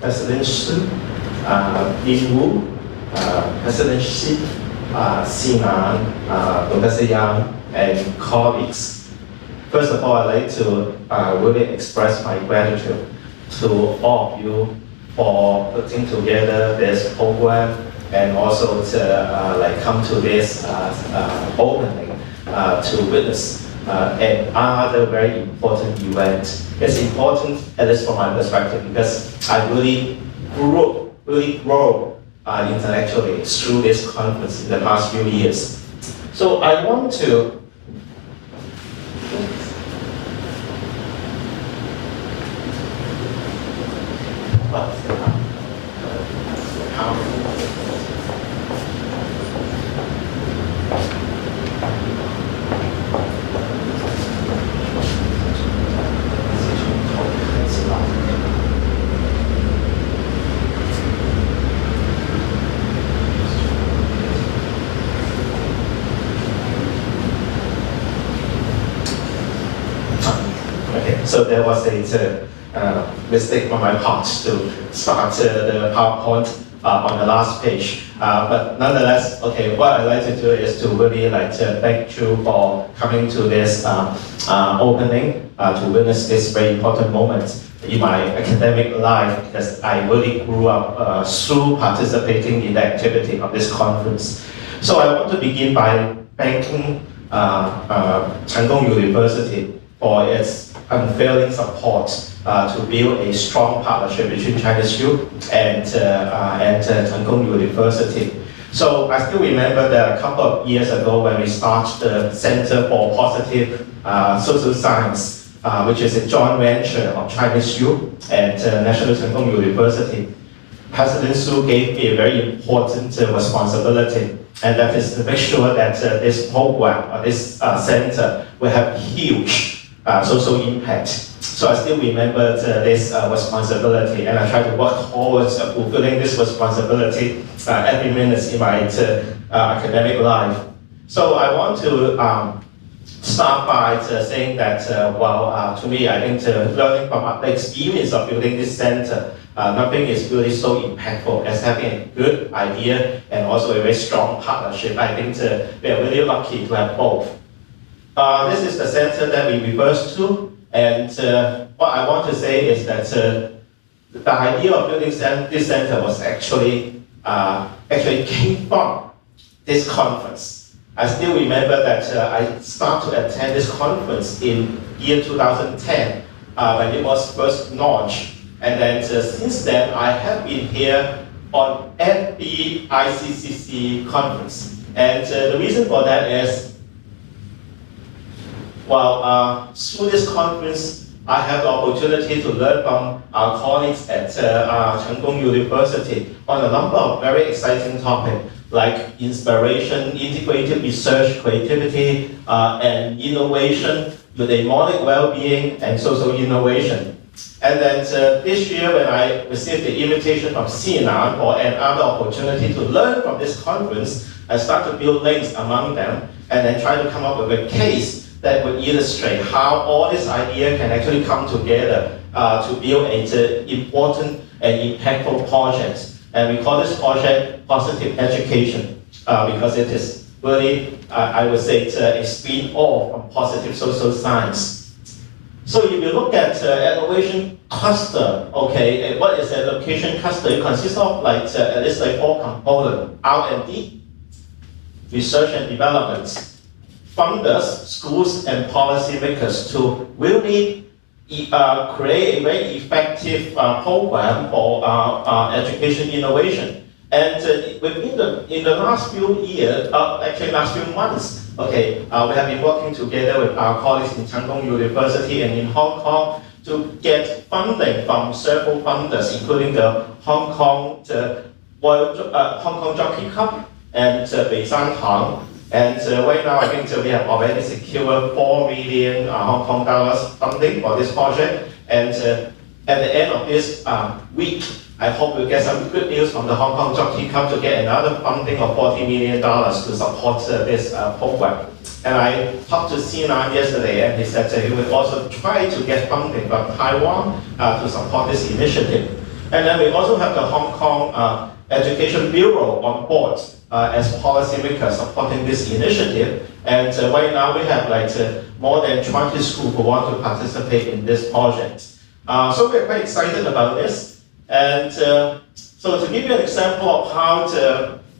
President Xi, YUE, President Xi, Sinan, Professor Yang, and colleagues. First of all, I'd like to really express my gratitude to all of you for putting together this program and also to come to this opening to witness another very important event. It's important, at least from my perspective, because I really grew intellectually through this conference in the past few years. So I want to So there was a mistake on my part to start the PowerPoint on the last page. But nonetheless, okay, what I'd like to do is to really thank you for coming to this opening to witness this very important moment in my academic life, because I really grew up through participating in the activity of this conference. So I want to begin by thanking Chengkong University for its unfailing support to build a strong partnership between CHIU and Chengkong University. So I still remember that a couple of years ago when we started the Center for Positive Social Science, which is a joint venture of CHIU and National Chengkong University. President Su gave me a very important responsibility, and that is to make sure that this program, or this center, will have huge social impact. So I still remember this responsibility, and I try to work towards fulfilling this responsibility every minute in my academic life. So I want to start by saying that, to me, I think learning from the experience of building this center, nothing is really so impactful as having a good idea and also a very strong partnership. I think we are really lucky to have both. This is the center that we refer to, and what I want to say is that the idea of building this center was actually came from this conference. I still remember that I started to attend this conference in year 2010 when it was first launched, and then since then I have been here on every ICCC conference, and the reason for that is, through this conference, I have the opportunity to learn from our colleagues at Chengkong University on a number of very exciting topics like inspiration, integrated research, creativity, and innovation, mnemonic well-being, and social innovation. And then this year, when I received the invitation from Sinan for another opportunity to learn from this conference, I started to build links among them and then try to come up with a case that would illustrate how all this idea can actually come together to build an important and impactful project. And we call this project Positive Education because it is really, I would say, it's a spin-off from positive social science. So if you look at innovation cluster, okay, what is an education cluster? It consists of at least 4 components: R&D, research and development, funders, schools, and policymakers to really create a very effective program for education innovation. And in the last few years, actually last few months, okay, we have been working together with our colleagues in Chengkong University and in Hong Kong to get funding from several funders, including the Hong Kong Jockey Cup and Beishan Tang. And right now, I think we have already secured 4 million Hong Kong dollars funding for this project. And at the end of this week, I hope we'll get some good news from the Hong Kong Jockey Cup to get another funding of $40 million to support this program. And I talked to Sinan yesterday, and he said he will also try to get funding from Taiwan to support this initiative. And then we also have the Hong Kong Education Bureau on board as policymakers supporting this initiative. And right now we have like more than 20 schools who want to participate in this project. So we're quite excited about this. And so to give you an example of how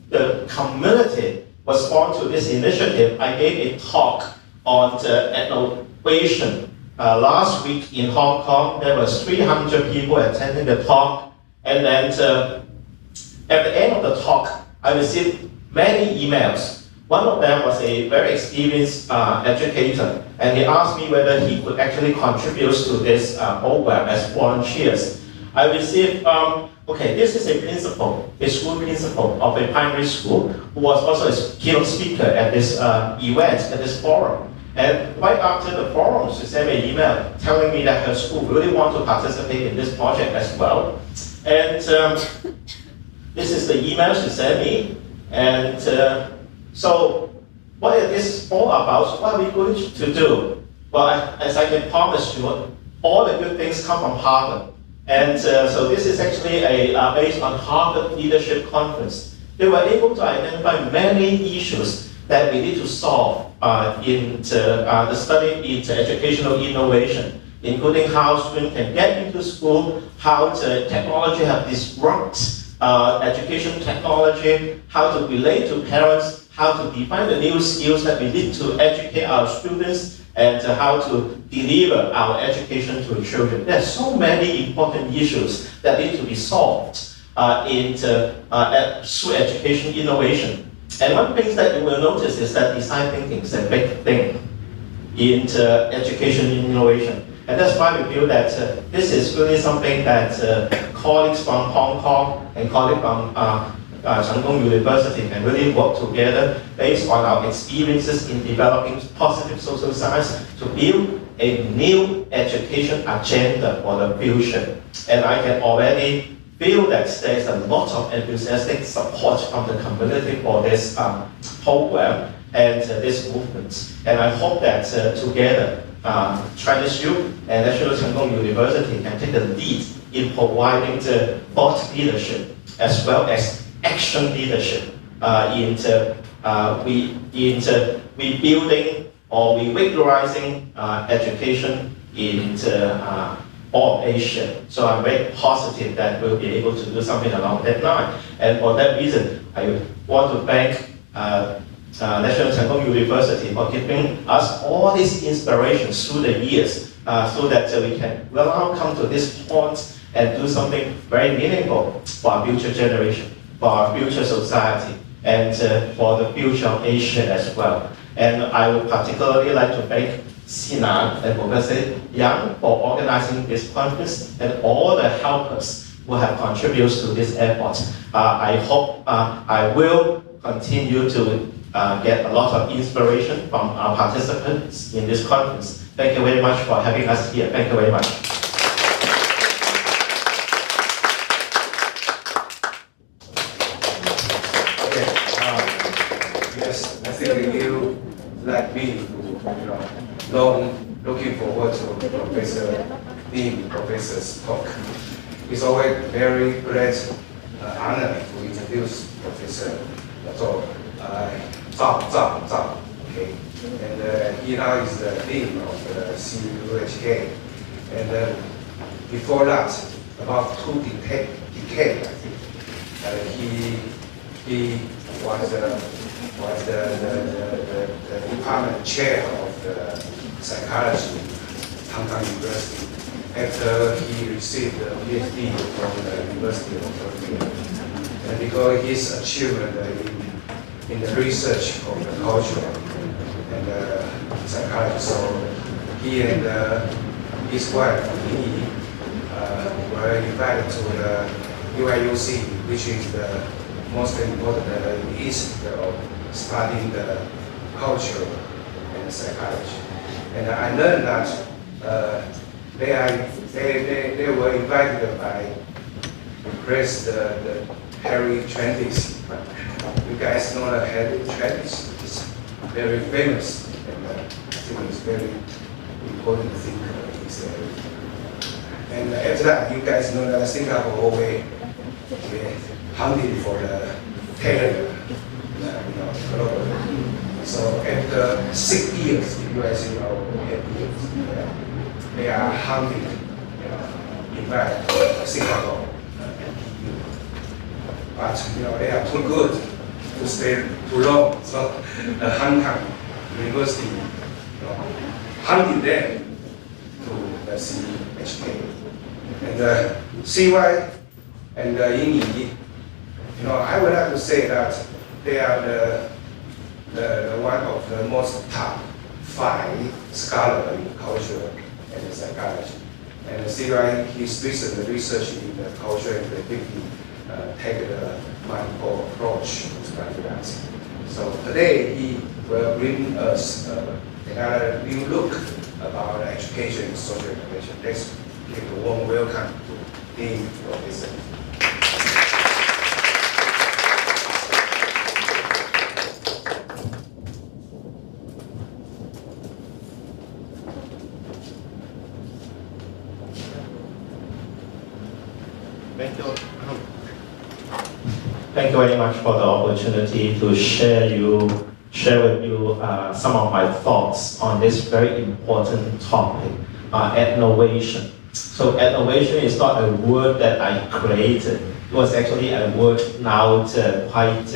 the community respond to this initiative, I gave a talk on innovation. Last week in Hong Kong, there was 300 people attending the talk. And then at the end of the talk, I received many emails. One of them was a very experienced educator, and he asked me whether he could actually contribute to this program as volunteers. I received, okay, this is a principal, a school principal of a primary school, who was also a keynote speaker at this event, at this forum. And right after the forum, she sent me an email telling me that her school really wants to participate in this project as well. And this is the email she sent me. And so what is this all about? What are we going to do? Well, as I can promise you, all the good things come from Harvard. And so this is actually based on Harvard Leadership Conference. They were able to identify many issues that we need to solve in the study into educational innovation, including how students can get into school, how technology have disrupted education technology, how to relate to parents, how to define the new skills that we need to educate our students, and how to deliver our education to children. There are so many important issues that need to be solved through education innovation. And one thing that you will notice is that design thinking is a big thing in education innovation. And that's why we feel that this is really something that colleagues from Hong Kong and colleagues from Cheng Kung University can really work together based on our experiences in developing positive social science to build a new education agenda for the future. And I can already feel that there's a lot of enthusiastic support from the community for this program and this movement. And I hope that together, CHIU and National Cheng Kung University can take the lead in providing the thought leadership as well as action leadership in rebuilding or revigorizing education in all Asia. So I'm very positive that we'll be able to do something along that line. And for that reason, I want to thank National Cheng Kung University for giving us all these inspirations through the years so that we can now come to this point and do something very meaningful for our future generation, for our future society, and for the future of Asia as well. And I would particularly like to thank Sinan and Professor Yang for organizing this conference and all the helpers who have contributed to this effort. I hope I will continue to get a lot of inspiration from our participants in this conference. Thank you very much for having us here. Thank you very much. Okay. Yes, I think you, like me, looking forward to Professor Lim, Professor's talk. It's always very great honor to introduce Professor Zhao. Okay, and he now is the dean of the CHIU, and before that, about 2 decades, I think, he was the department chair of the psychology at Hong Kong University after he received a PhD from the University of Columbia. And because his achievement in the research of the culture and psychology, so he and his wife Lee were invited to the YUE, which is the most important institute of studying the culture and psychology. And I learned that they were invited by President Harry Trendis. You guys know that Harry Trendis is very famous, and I think it's very important thinker in this area. And after that, you guys know that Singapore always hunting for the talent, globally. So after 6 years, the US, 8 years, they are hunting, in fact, Singapore. But they are too good to stay too long. So the Hong Kong University hunting them to the CHIU. And CY and YUE, I would like to say that they are the one of the most top 5 scholars in culture and psychology. And CY, his recent research in the culture and creativity take the multiple approach to that. So today he will bring us another new look about education and social innovation. Let's give a warm welcome to Dean Professor. Thank you. Thank you very much for the opportunity to share with you some of my thoughts on this very important topic, innovation. So innovation is not a word that I created. It was actually a word now quite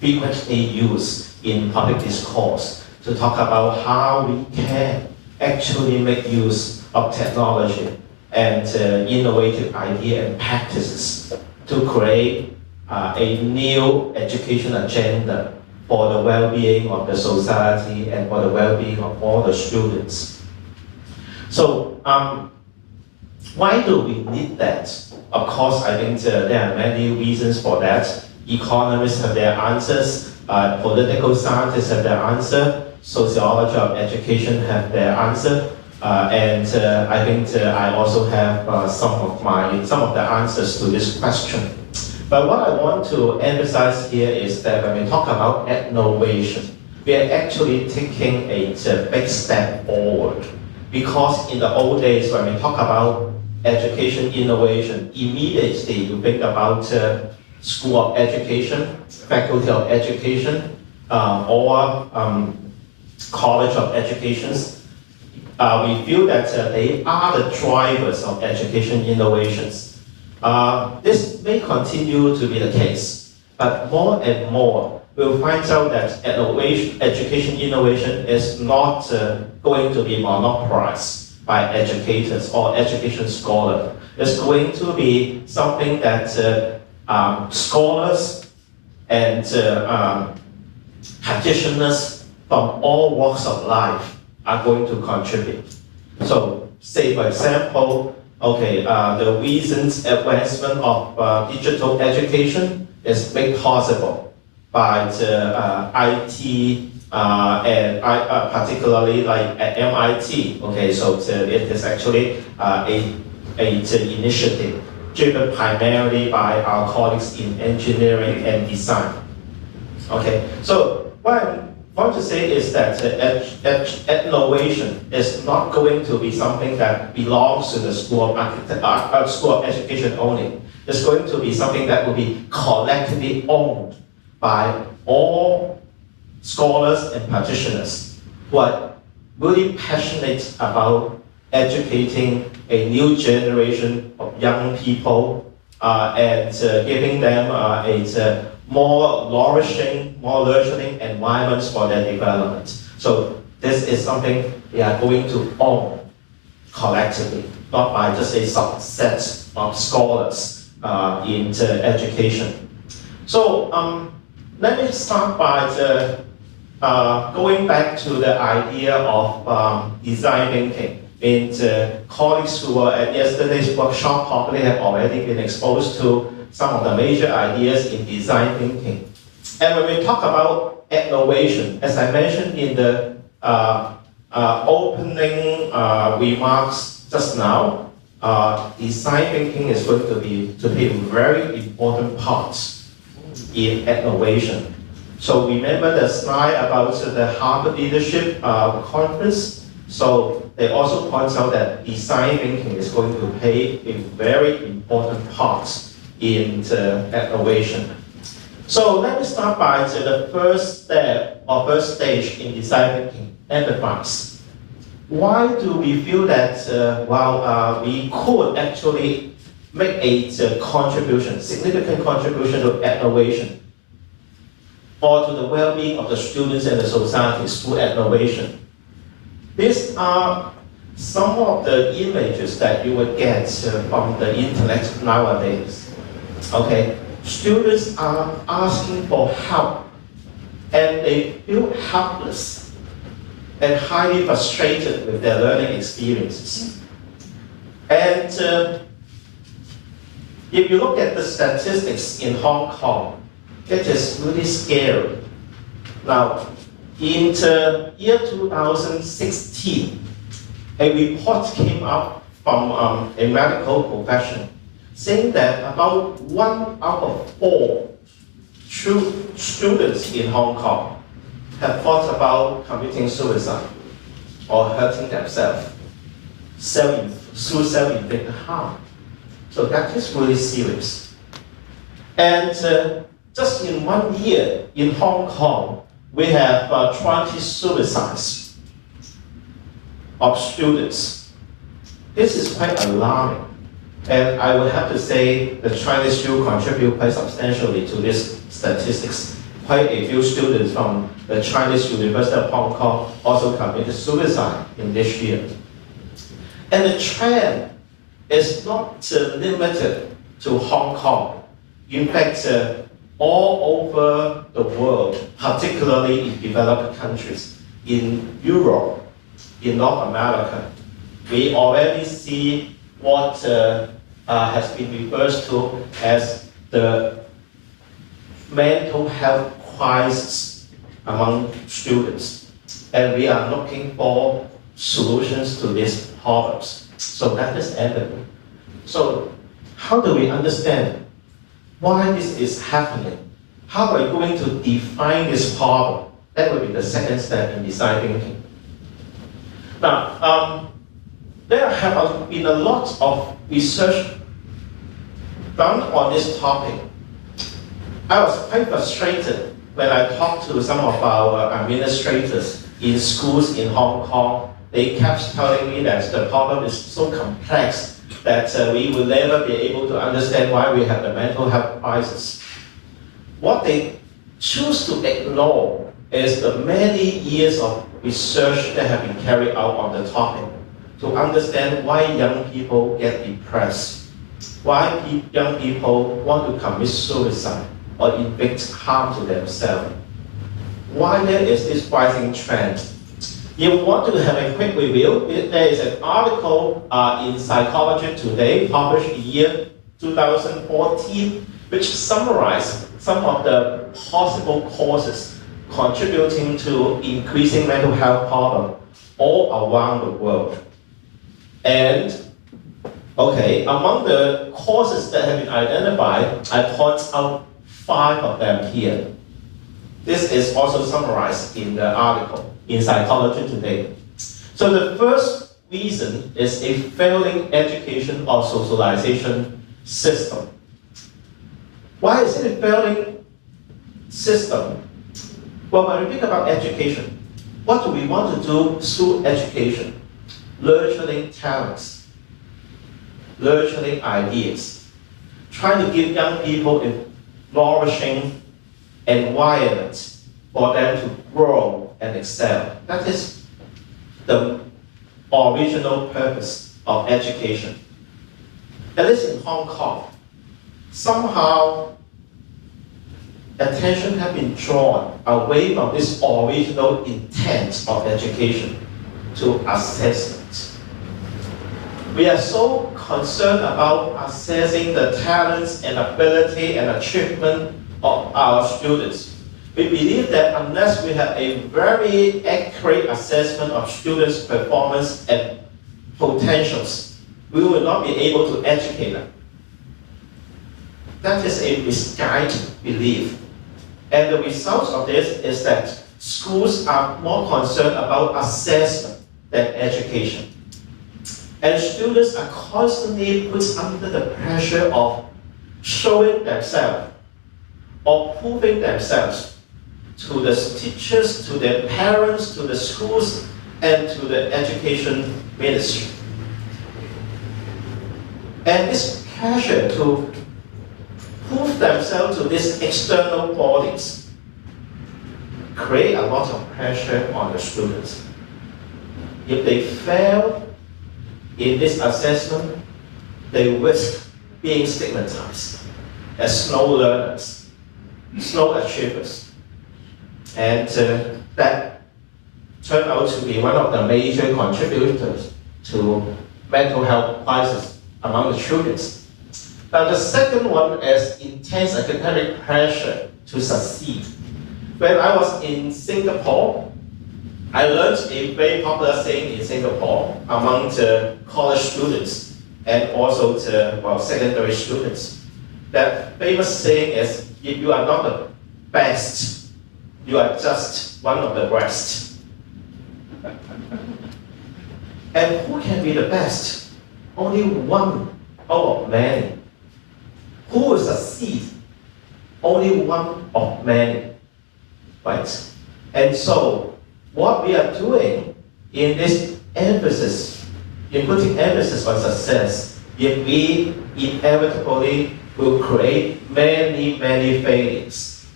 frequently used in public discourse to talk about how we can actually make use of technology and innovative ideas and practices to create a new education agenda for the well-being of the society and for the well-being of all the students. So why do we need that? Of course, I think there are many reasons for that. Economists have their answers, political scientists have their answer, sociology of education have their answer, and I think I also have some of the answers to this question. But what I want to emphasize here is that when we talk about innovation, we are actually taking a big step forward. Because in the old days, when we talk about education innovation, immediately you think about School of Education, Faculty of Education, or College of Education. We feel that they are the drivers of education innovations. This may continue to be the case, but more and more we'll find out that education innovation is not going to be monopolized by educators or education scholars. It's going to be something that scholars and practitioners from all walks of life are going to contribute. So, say for example, the recent advancement of digital education is made possible by the IT and particularly like at MIT. So it is actually an initiative driven primarily by our colleagues in engineering and design. So what I want to say is that innovation is not going to be something that belongs to the School of Education only. It's going to be something that will be collectively owned by all scholars and practitioners who are really passionate about educating a new generation of young people and giving them a more nourishing, more nurturing environments for their development. So this is something we are going to own collectively, not by just a subset of scholars in education. So let me start by going back to the idea of design thinking. Colleagues who were at yesterday's workshop probably have already been exposed to some of the major ideas in design thinking. And when we talk about innovation, as I mentioned in the opening remarks just now, design thinking is going to play a very important part in innovation. So remember the slide about the Harvard Leadership Conference? So they also point out that design thinking is going to play a very important part in the innovation. So let me start by the first step or first stage in design thinking, enterprise. Why do we feel that we could actually make a contribution, significant contribution to innovation or to the well-being of the students and the societies through innovation? These are some of the images that you would get from the internet nowadays. Okay, students are asking for help, and they feel helpless and highly frustrated with their learning experiences. And if you look at the statistics in Hong Kong, it is really scary. Now, in the year 2016, a report came out from a medical profession saying that about 1 out of 4 students in Hong Kong have thought about committing suicide or hurting themselves through self-inflicted harm. So that is really serious. And just in 1 year in Hong Kong, we have 20 suicides of students. This is quite alarming. And I would have to say the Chinese CHIU contribute quite substantially to these statistics. Quite a few students from the Chinese University of Hong Kong also committed suicide in this year. And the trend is not limited to Hong Kong. In fact, all over the world, particularly in developed countries, in Europe, in North America, we already see what has been referred to as the mental health crisis among students. And we are looking for solutions to these problems. So that is evident. So how do we understand why this is happening? How are we going to define this problem? That will be the second step in design thinking. Now, there have been a lot of research done on this topic. I was quite frustrated when I talked to some of our administrators in schools in Hong Kong. They kept telling me that the problem is so complex that we will never be able to understand why we have the mental health crisis. What they choose to ignore is the many years of research that have been carried out on the topic to understand why young people get depressed, why young people want to commit suicide or inflict harm to themselves, why there is this rising trend. If you want to have a quick review, there is an article in Psychology Today published in year 2014, which summarized some of the possible causes contributing to increasing mental health problems all around the world. And, among the causes that have been identified, I point out 5 of them here. This is also summarized in the article in Psychology Today. So the first reason is a failing education or socialization system. Why is it a failing system? Well, when we think about education, what do we want to do through education? Nurturing talents, nurturing ideas, trying to give young people a nourishing environment for them to grow and excel. That is the original purpose of education. At least in Hong Kong, somehow attention has been drawn away from this original intent of education to assessment. We are so concerned about assessing the talents and ability and achievement of our students. We believe that unless we have a very accurate assessment of students' performance and potentials, we will not be able to educate them. That is a misguided belief. And the result of this is that schools are more concerned about assessment than education. And students are constantly put under the pressure of showing themselves or proving themselves to the teachers, to their parents, to the schools, and to the education ministry. And this pressure to prove themselves to these external bodies create a lot of pressure on the students. If they fail in this assessment, they risk being stigmatized as slow learners, slow achievers. And that turned out to be one of the major contributors to mental health crisis among the children. Now the second one is intense academic pressure to succeed. When I was in Singapore, I learned a very popular saying in Singapore among the college students and also the secondary students. That famous saying is, if you are not the best, you are just one of the best. And who can be the best? Only one out of many. Who will succeed? Only one of many. Right? And so, what we are doing in this emphasis, in putting emphasis on success, if we inevitably will create many, many failures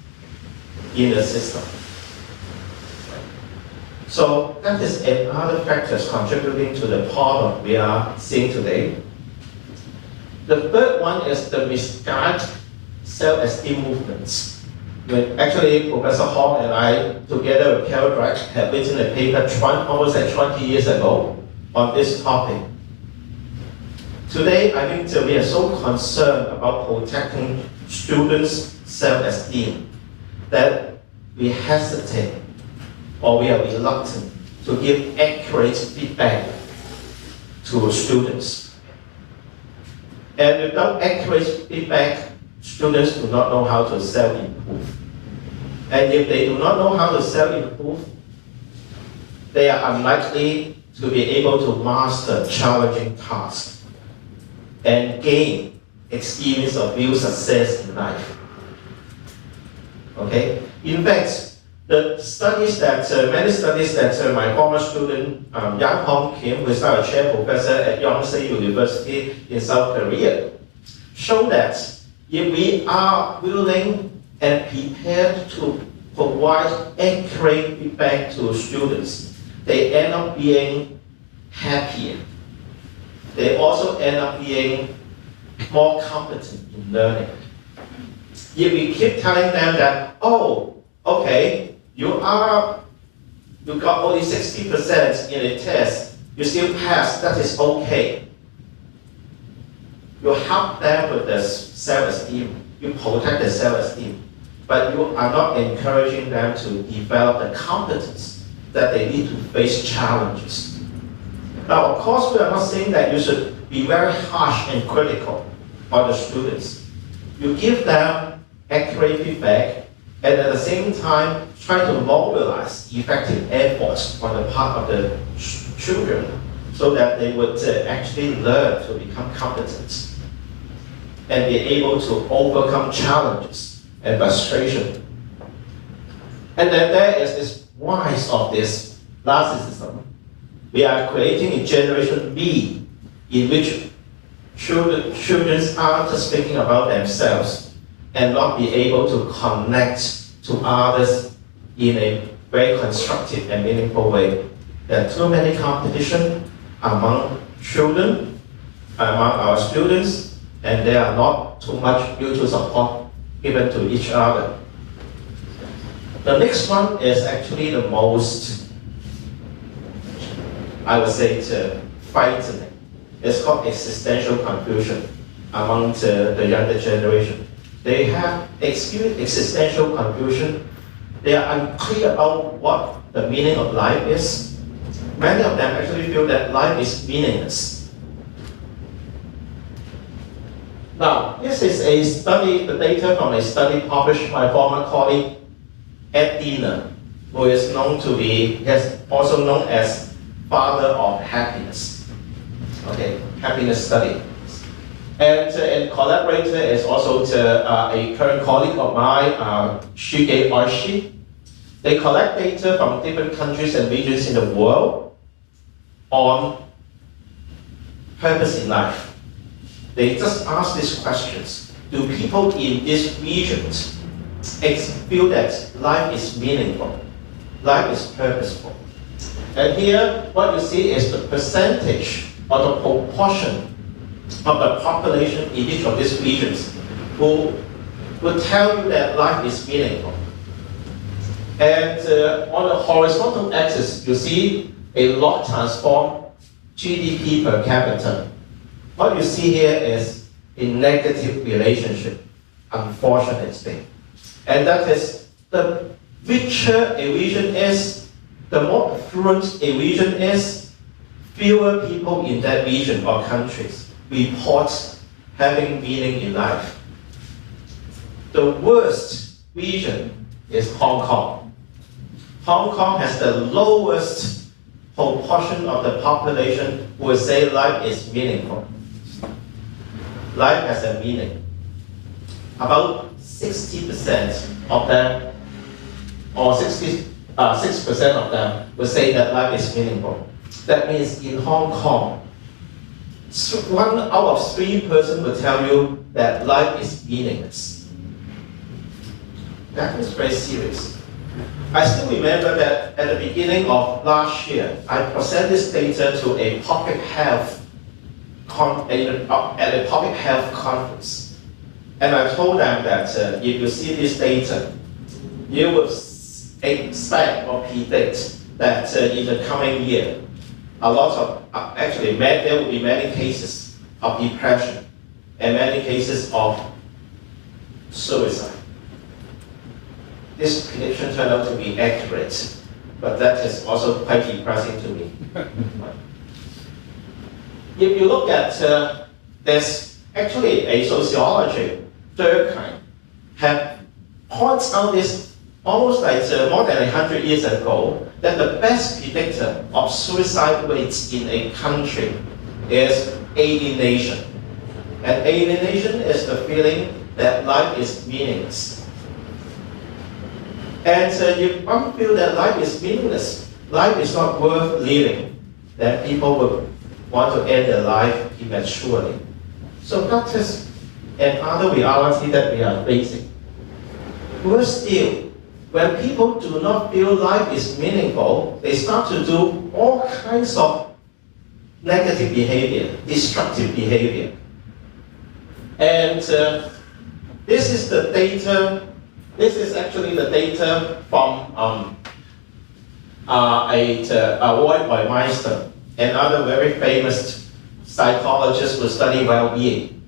in the system. So that is another factor contributing to the problem we are seeing today. The third one is the misguided self-esteem movements. Actually, Professor Hong and I, together with Carol Drake, have written a paper almost 20 years ago on this topic. Today, I think we are so concerned about protecting students' self-esteem that we hesitate or we are reluctant to give accurate feedback to students. And without accurate feedback, students do not know how to self-improve. And if they do not know how to self-improve, they are unlikely to be able to master challenging tasks and gain experience of real success in life. Okay? In fact, the studies that, many studies that my former student, Yang Hong Kim, who is now a chair professor at Yonsei University in South Korea, show that if we are willing and prepared to provide accurate feedback to students, they end up being happier. They also end up being more competent in learning. If we keep telling them that, oh, okay, you got only 60% in a test, you still pass, that is okay. You help them with the self-esteem, you protect the self-esteem, but you are not encouraging them to develop the competence that they need to face challenges. Now, of course, we are not saying that you should be very harsh and critical on the students. You give them accurate feedback, and at the same time, try to mobilize effective efforts on the part of the children so that they would actually learn to become competent and be able to overcome challenges and frustration. And then there is this rise of this narcissism. We are creating a generation B in which children are just thinking about themselves and not be able to connect to others in a very constructive and meaningful way. There are too many competition among children, among our students, and there are not too much mutual support given to each other. The next one is actually the most, I would say, frightening. It's called existential confusion among the younger generation. They have experienced existential confusion. They are unclear about what the meaning of life is. Many of them actually feel that life is meaningless. Now, this is a study, the data from a study published by former colleague Ed Diener, who is known to be, also known as father of happiness. Okay, happiness study. And collaborator is also a current colleague of mine, CHIU. They collect data from different countries and regions in the world on purpose in life. They just ask these questions. Do people in these regions feel that life is meaningful? Life is purposeful? And here, what you see is the percentage or the proportion of the population in each of these regions who will tell you that life is meaningful. And on the horizontal axis, you see a log transform GDP per capita. What you see here is a negative relationship, unfortunately. And that is, the richer a region is, the more affluent a region is, fewer people in that region or countries report having meaning in life. The worst region is Hong Kong. Hong Kong has the lowest proportion of the population who will say life is meaningful. Life has a meaning. About 60% of them, or 66% of them, will say that life is meaningful. That means in Hong Kong, 1 out of 3 persons will tell you that life is meaningless. That is very serious. I still remember that at the beginning of last year, I presented this data to a public health at a public health conference. And I told them that if you see this data, you will expect or predict that in the coming year, a lot of, there will be many cases of depression and many cases of suicide. This prediction turned out to be accurate, but that is also quite depressing to me. If you look at there's actually a sociology, Durkheim, have points out this almost like more than 100 years ago, that the best predictor of suicide rates in a country is alienation. And alienation is the feeling that life is meaningless. And if one feels that life is meaningless, life is not worth living, then people will want to end their life prematurely. So that is another reality that we are facing. Worse still, when people do not feel life is meaningful, they start to do all kinds of negative behavior, destructive behavior. And this is the data, this is actually the data from Roy Meister, another very famous psychologist who studied well-being.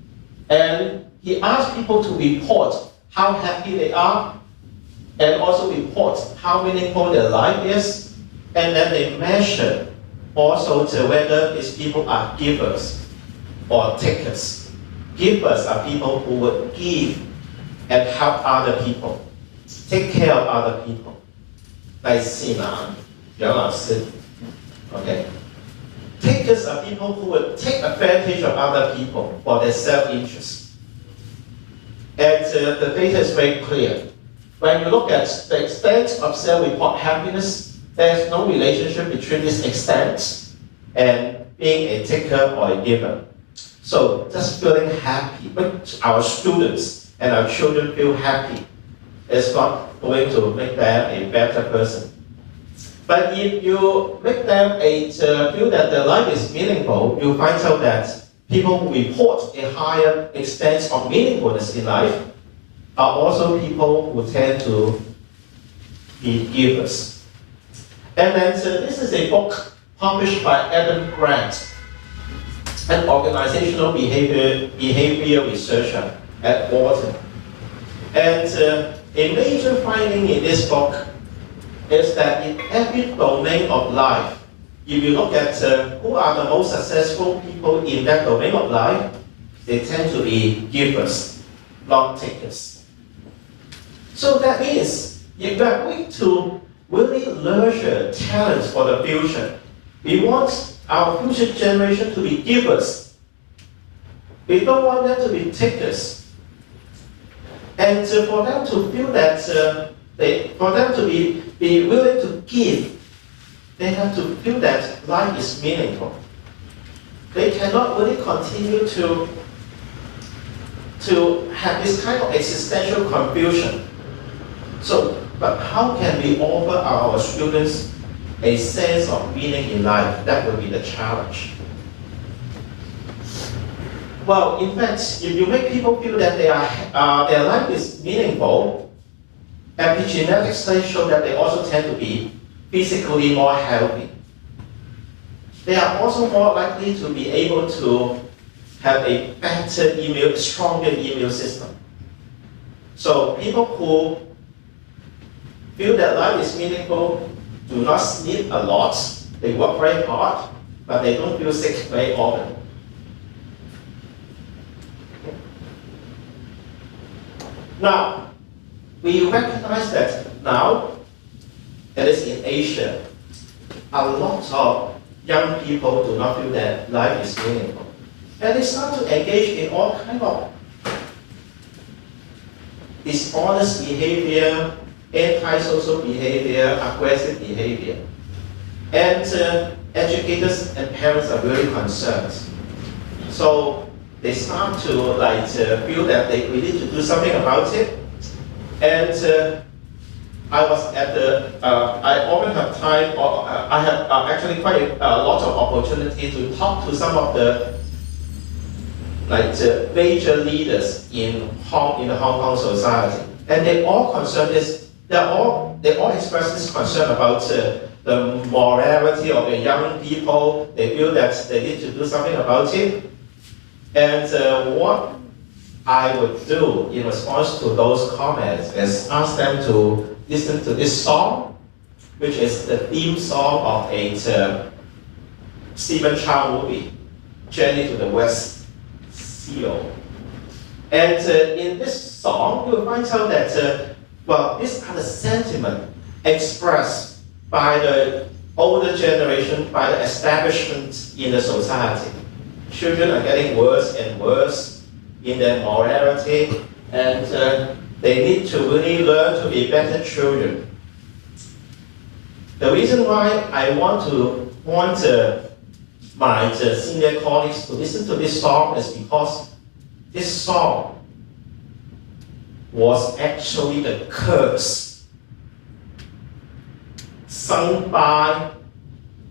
And he asked people to report how happy they are, and also report how meaningful their life is, and then they measure also to whether these people are givers or takers. Givers are people who would give and help other people, take care of other people. Like Sina, Yang Lao Si. Okay. Takers are people who would take advantage of other people for their self-interest. And the data is very clear. When you look at the extent of self-report happiness, there's no relationship between this extent and being a taker or a giver. So just feeling happy, when our students and our children feel happy, is not going to make them a better person. But if you make them feel that their life is meaningful, you find out that people who report a higher extent of meaningfulness in life are also people who tend to be givers. And then this is a book published by Adam Grant, an organizational behavior researcher at Wharton. And a major finding in this book is that in every domain of life, if you look at who are the most successful people in that domain of life, they tend to be givers, not takers. So that means if we are going to really nurture talents for the future, We want our future generation to be givers. We don't want them to be takers. And for them to feel that, for them to be willing to give, they have to feel that life is meaningful. They cannot really continue to have this kind of existential confusion. So, but how can we offer our students a sense of meaning in life? That will be the challenge. Well, in fact, if you make people feel that their life is meaningful, epigenetic studies show that they also tend to be physically more healthy. They are also more likely to be able to have a better stronger immune system. So people who feel that life is meaningful do not sleep a lot. They work very hard, but they don't feel sick very often. Now, we recognize that now, at least in Asia, a lot of young people do not feel that life is meaningful. And they start to engage in all kinds of dishonest behavior, antisocial behavior, aggressive behavior. And educators and parents are really concerned. So they start to feel that we need to do something about it. And I was at I often have time, or I have actually quite a lot of opportunity to talk to some of the major leaders in the Hong Kong society, and they all concern this. They all express this concern about the morality of the young people. They feel that they need to do something about it. And what I would do in response to those comments is ask them to listen to this song, which is the theme song of a Stephen Chow movie, Journey to the West Seal. And in this song, you'll find out that, well, these are the sentiments expressed by the older generation, by the establishment in the society. Children are getting worse and worse in their morality, and they need to really learn to be better children. The reason why I want my senior colleagues to listen to this song is because this song was actually the curse sung by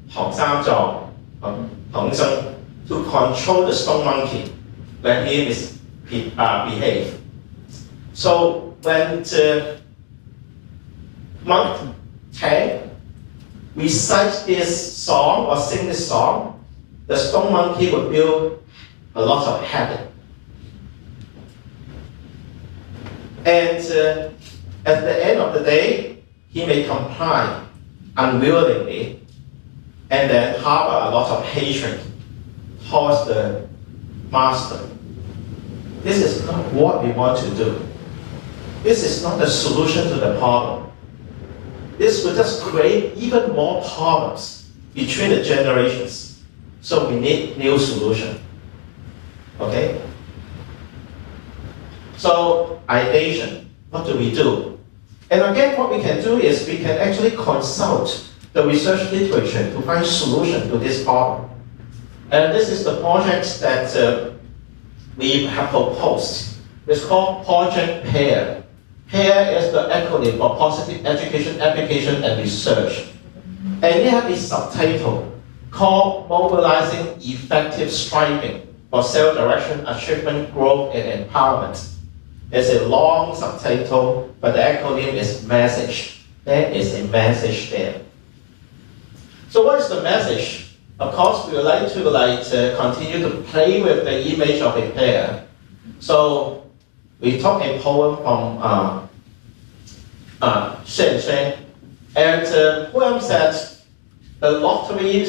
Hong Samzong, Hong Zheng, to control the stone monkey when he misbehaves. So when monk Tang recite this song or sing this song, the stone monkey will feel a lot of habit. And at the end of the day, he may comply unwillingly and then harbor a lot of hatred towards the master. This is not what we want to do. This is not the solution to the problem. This will just create even more problems between the generations. So we need new solution. Okay? So, ideation, what do we do? And again, what we can do is we can actually consult the research literature to find solution to this problem. And this is the project that we have proposed. It's called Project PAIR. PAIR is the acronym for Positive Education, Application, and Research. And it has a subtitle called Mobilizing Effective Striving for Self-Direction, Achievement, Growth, and Empowerment. It's a long subtitle, but the acronym is MESSAGE. There is a message there. So what is the message? Of course, we would like to continue to play with the image of a pair. So we took a poem from Shen Shen, and the poem said, the lottery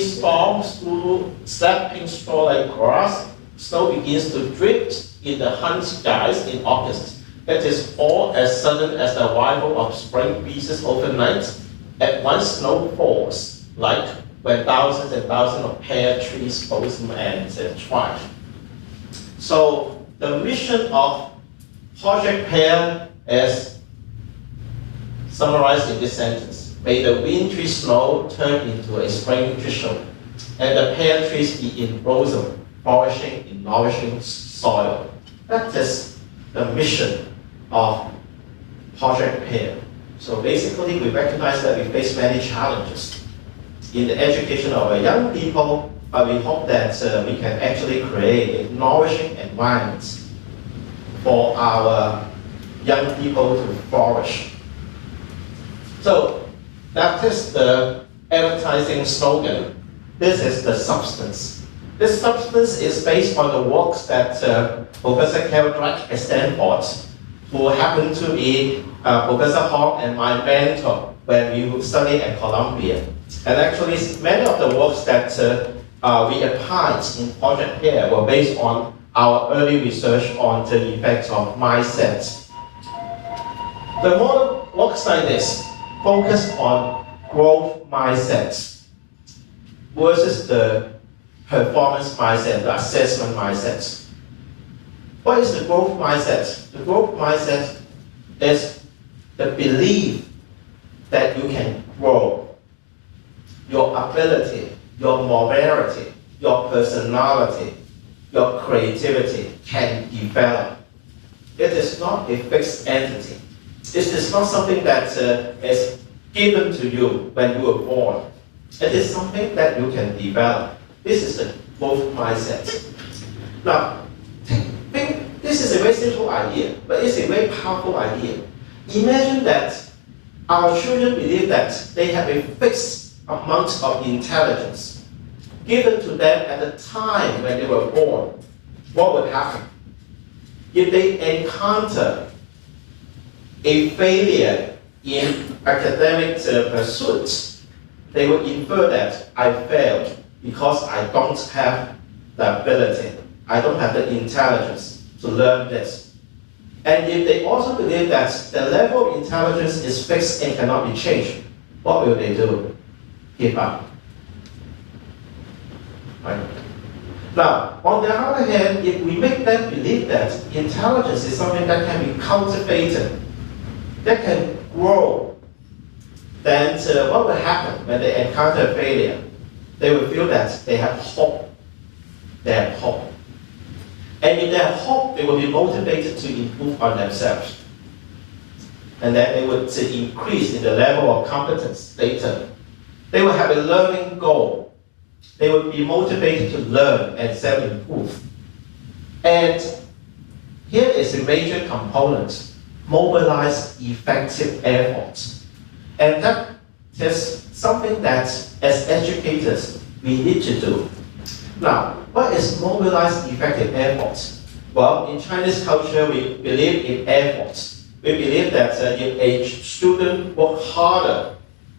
storms through stepping straw like grass, snow begins to drift in the hunt skies in August. It is all as sudden as the arrival of spring breezes overnight. At once snow falls like when thousands and thousands of pear trees blossom and thrive. So the mission of Project Pear is summarized in this sentence. May the wintry snow turn into a spring thistle, and the pear trees be in blossom, flourishing in nourishing soil. That is the mission of Project Pear. So basically, we recognize that we face many challenges in the education of our young people, but we hope that we can actually create a nourishing environment for our young people to flourish. So that is the advertising slogan. This is the substance. This substance is based on the works that Professor Carol Dweck at Stanford, who happened to be Professor Hong and my mentor when we studied at Columbia. And actually, many of the works that we applied in Project Pear were based on our early research on the effects of mindset. The modern works like this focus on growth mindset versus the performance mindset, the assessment mindset. What is the growth mindset? The growth mindset is the belief that you can grow. Your ability, your morality, your personality, your creativity can develop. It is not a fixed entity. This is not something that is given to you when you were born. It is something that you can develop. This is the growth mindset. Now, this is a very simple idea, but it's a very powerful idea. Imagine that our children believe that they have a fixed amount of intelligence given to them at the time when they were born. What would happen? If they encounter a failure in academic pursuits, they would infer that I failed because I don't have the ability, I don't have the intelligence to learn this. And if they also believe that the level of intelligence is fixed and cannot be changed, what will they do? Give up. Right? Now, on the other hand, if we make them believe that intelligence is something that can be cultivated, that can grow, then what will happen when they encounter failure? They will feel that they have hope. They have hope. And if they have hope, they will be motivated to improve on themselves. And then they would increase in the level of competence later. They will have a learning goal. They would be motivated to learn and self-improve. And here is a major component: mobilize effective efforts. And that is something that, as educators, we need to do. Now, what is mobilize effective efforts? Well, in Chinese culture, we believe in efforts. We believe that if a student works harder,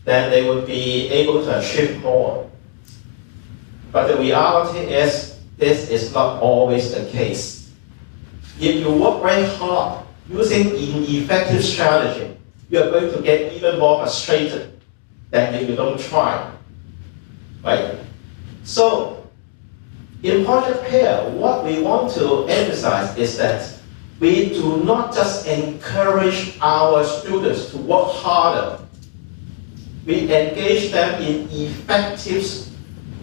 then they would be able to achieve more. But the reality is, this is not always the case. If you work very hard using ineffective strategy, you are going to get even more frustrated than if you don't try. Right? So, in Project Pear, what we want to emphasize is that we do not just encourage our students to work harder. We engage them in effective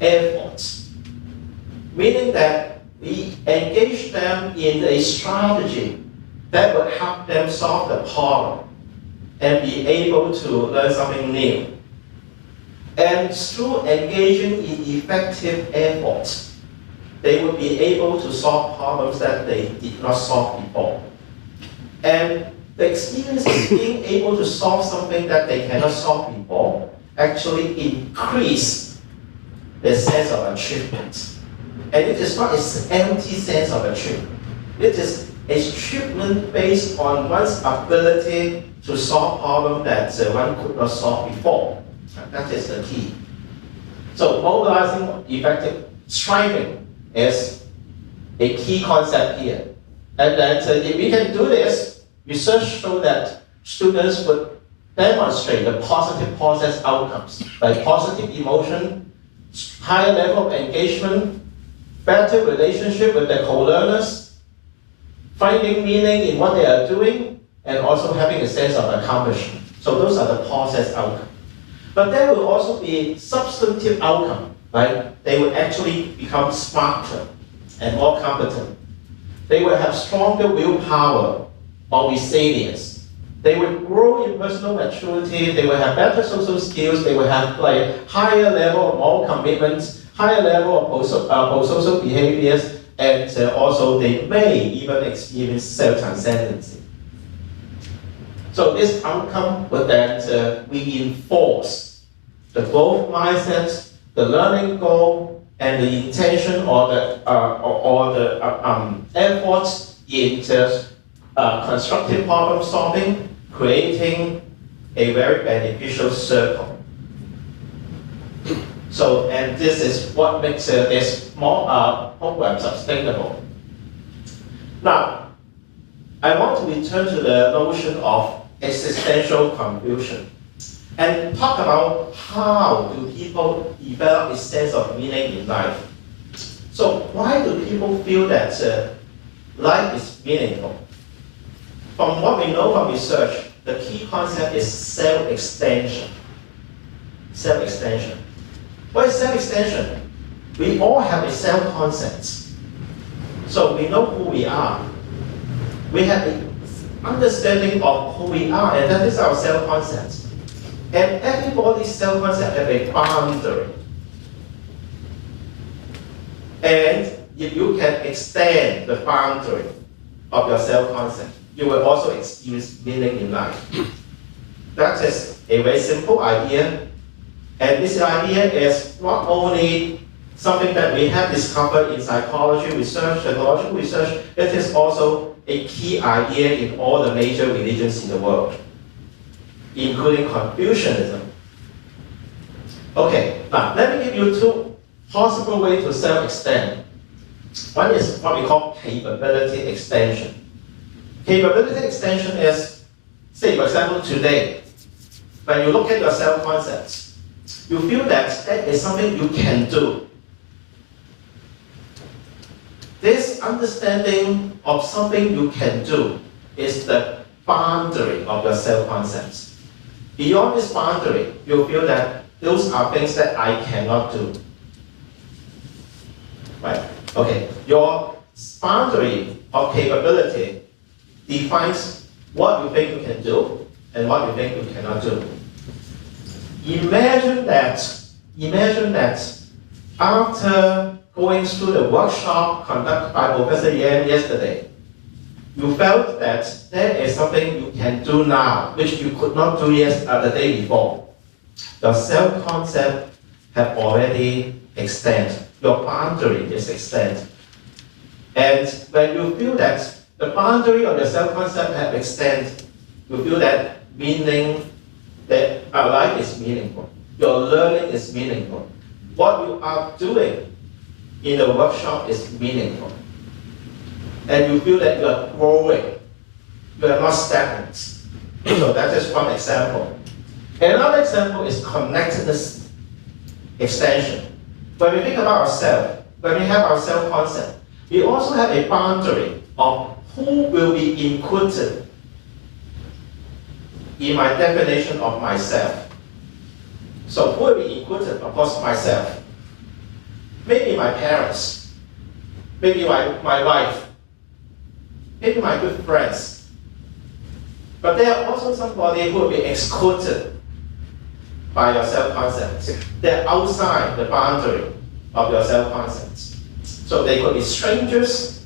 efforts, meaning that we engage them in a strategy that will help them solve the problem and be able to learn something new. And through engaging in effective efforts, they will be able to solve problems that they did not solve before. And the experience of being able to solve something that they cannot solve before actually increase the sense of achievement. And it is not an empty sense of achievement. It is achievement based on one's ability to solve problems that one could not solve before. That is the key. So mobilizing effective striving is a key concept here. And that if we can do this, research shows that students would demonstrate the positive process outcomes, like positive emotion, higher level of engagement, better relationship with their co-learners, finding meaning in what they are doing, and also having a sense of accomplishment. So those are the process outcomes. But there will also be substantive outcome, right? They will actually become smarter and more competent. They will have stronger willpower or resilience. They will grow in personal maturity, they will have better social skills, they will have like higher level of moral commitments, higher level of social behaviors, and also they may even experience self-transcendency. So this outcome will then reinforce the growth mindset, the learning goal, and the intention or the efforts in constructive problem solving, creating a very beneficial circle. So, and this is what makes this more program sustainable. Now, I want to return to the notion of existential confusion and talk about how do people develop a sense of meaning in life. So why do people feel that life is meaningful? From what we know from research, the key concept is self-extension. Self-extension. What is self-extension? We all have a self-concept. So we know who we are. We have an understanding of who we are, and that is our self-concept. And everybody's self-concept has a boundary. And if you can extend the boundary of your self-concept, you will also experience meaning in life. That is a very simple idea. And this idea is not only something that we have discovered in psychology research, psychological research, it is also a key idea in all the major religions in the world, including Confucianism. Okay, now let me give you two possible ways to self-extend. One is what we call capability extension. Capability extension is, say for example today, when you look at your self-concepts, you feel that that is something you can do. This understanding of something you can do is the boundary of your self-concepts. Beyond this boundary, you feel that those are things that I cannot do. Right? Okay. Your boundary of capability defines what you think you can do and what you think you cannot do. Imagine that after going through the workshop conducted by Professor Yan yesterday, you felt that there is something you can do now, which you could not do the day before. Your self-concept have already extended. Your boundary is extended. And when you feel that the boundary of your self-concept have extended, you feel that meaning, that our life is meaningful. Your learning is meaningful. What you are doing in the workshop is meaningful. And you feel that you are growing. You are not stagnant. So that is one example. Another example is connectedness extension. When we think about ourselves, when we have our self-concept, we also have a boundary of who will be included in my definition of myself. So who will be included? Of course, myself. Maybe my parents. Maybe my wife. Maybe my good friends. But there are also somebody who will be excluded by your self-concept. They're outside the boundary of your self-concept. So they could be strangers.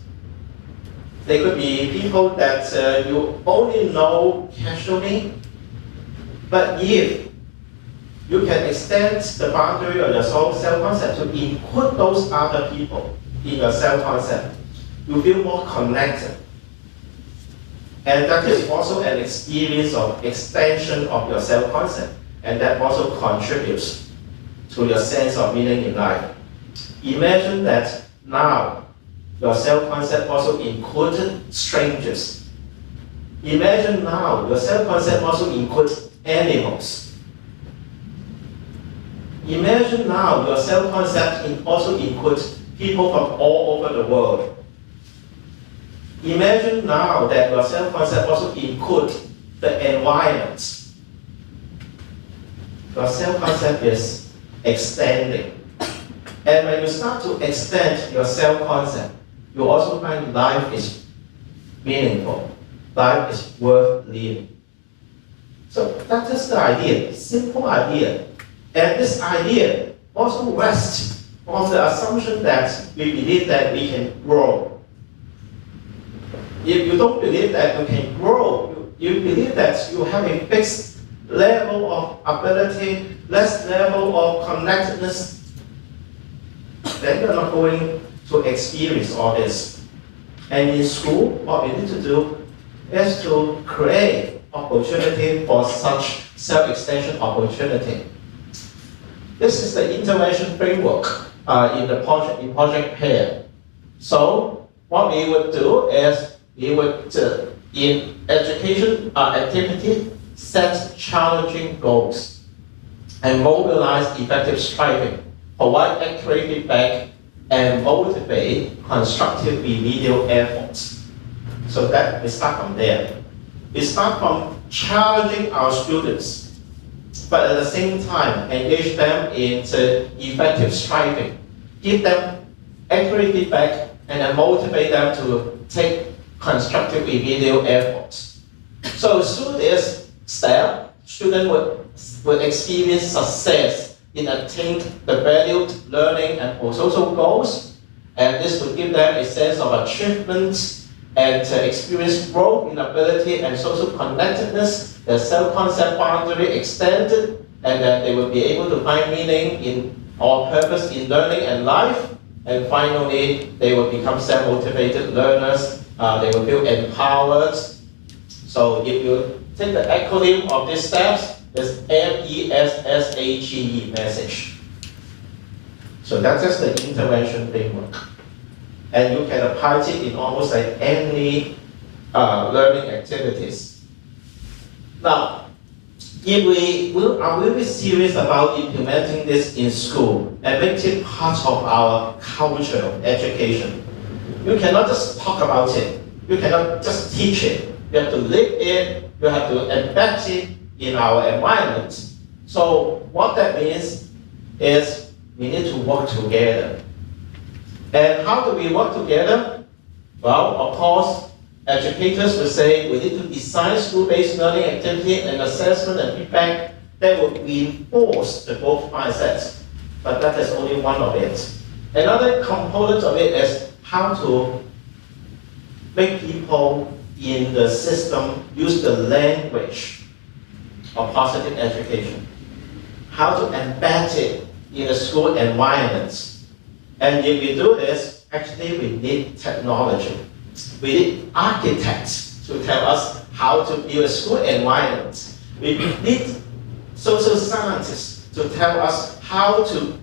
They could be people that you only know casually. But if you can extend the boundary of your self-concept to include those other people in your self-concept, you feel more connected. And that is also an experience of extension of your self-concept. And that also contributes to your sense of meaning in life. Imagine that now your self-concept also included strangers. Imagine now your self-concept also includes animals. Imagine now your self-concept also includes people from all over the world. Imagine now that your self-concept also includes the environment. Your self-concept is extending. And when you start to extend your self-concept, you also find life is meaningful. Life is worth living. So that is the idea, simple idea. And this idea also rests on the assumption that we believe that we can grow. If you don't believe that you can grow, you believe that you have a fixed level of ability, less level of connectedness, then you're not going to experience all this. And in school, what we need to do is to create opportunity for such self-extension opportunity. This is the intervention framework in the project pair. So what we would do is we would, in education activity, set challenging goals and mobilize effective striving, provide accurate feedback, and motivate constructive remedial efforts. So that we start from there. We start from challenging our students, but at the same time engage them in effective striving, give them accurate feedback, and then motivate them to take constructive remedial efforts. So through this step, students would experience success in attaining the valued learning and social goals, and this would give them a sense of achievement and experience growth in ability and social connectedness, their self-concept boundary extended, and that they will be able to find meaning in or purpose in learning and life, and finally they will become self-motivated learners. They will feel empowered. So if you take the acronym of these steps, it's MESSAGE, message. So that is the intervention framework. And you can apply it in almost like any learning activities. Now, if we are really serious about implementing this in school and make it part of our culture of education, you cannot just talk about it. You cannot just teach it. You have to live it. You have to embed it in our environment. So what that means is we need to work together. And how do we work together? Well, of course, educators will say we need to design school-based learning activity and assessment and feedback that will reinforce the growth mindsets. But that is only one of it. Another component of it is how to make people in the system use the language of positive education. How to embed it in the school environments. And if we do this, actually we need technology. We need architects to tell us how to build a school environment. We need social scientists to tell us how to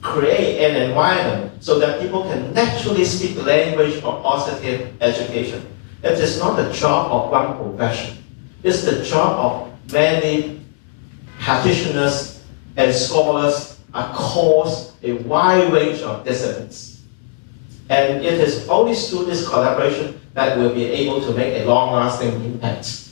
create an environment so that people can naturally speak the language of positive education. It is not the job of one profession. It's the job of many practitioners and scholars across a wide range of disciplines. And it is only through this collaboration that we'll be able to make a long-lasting impact.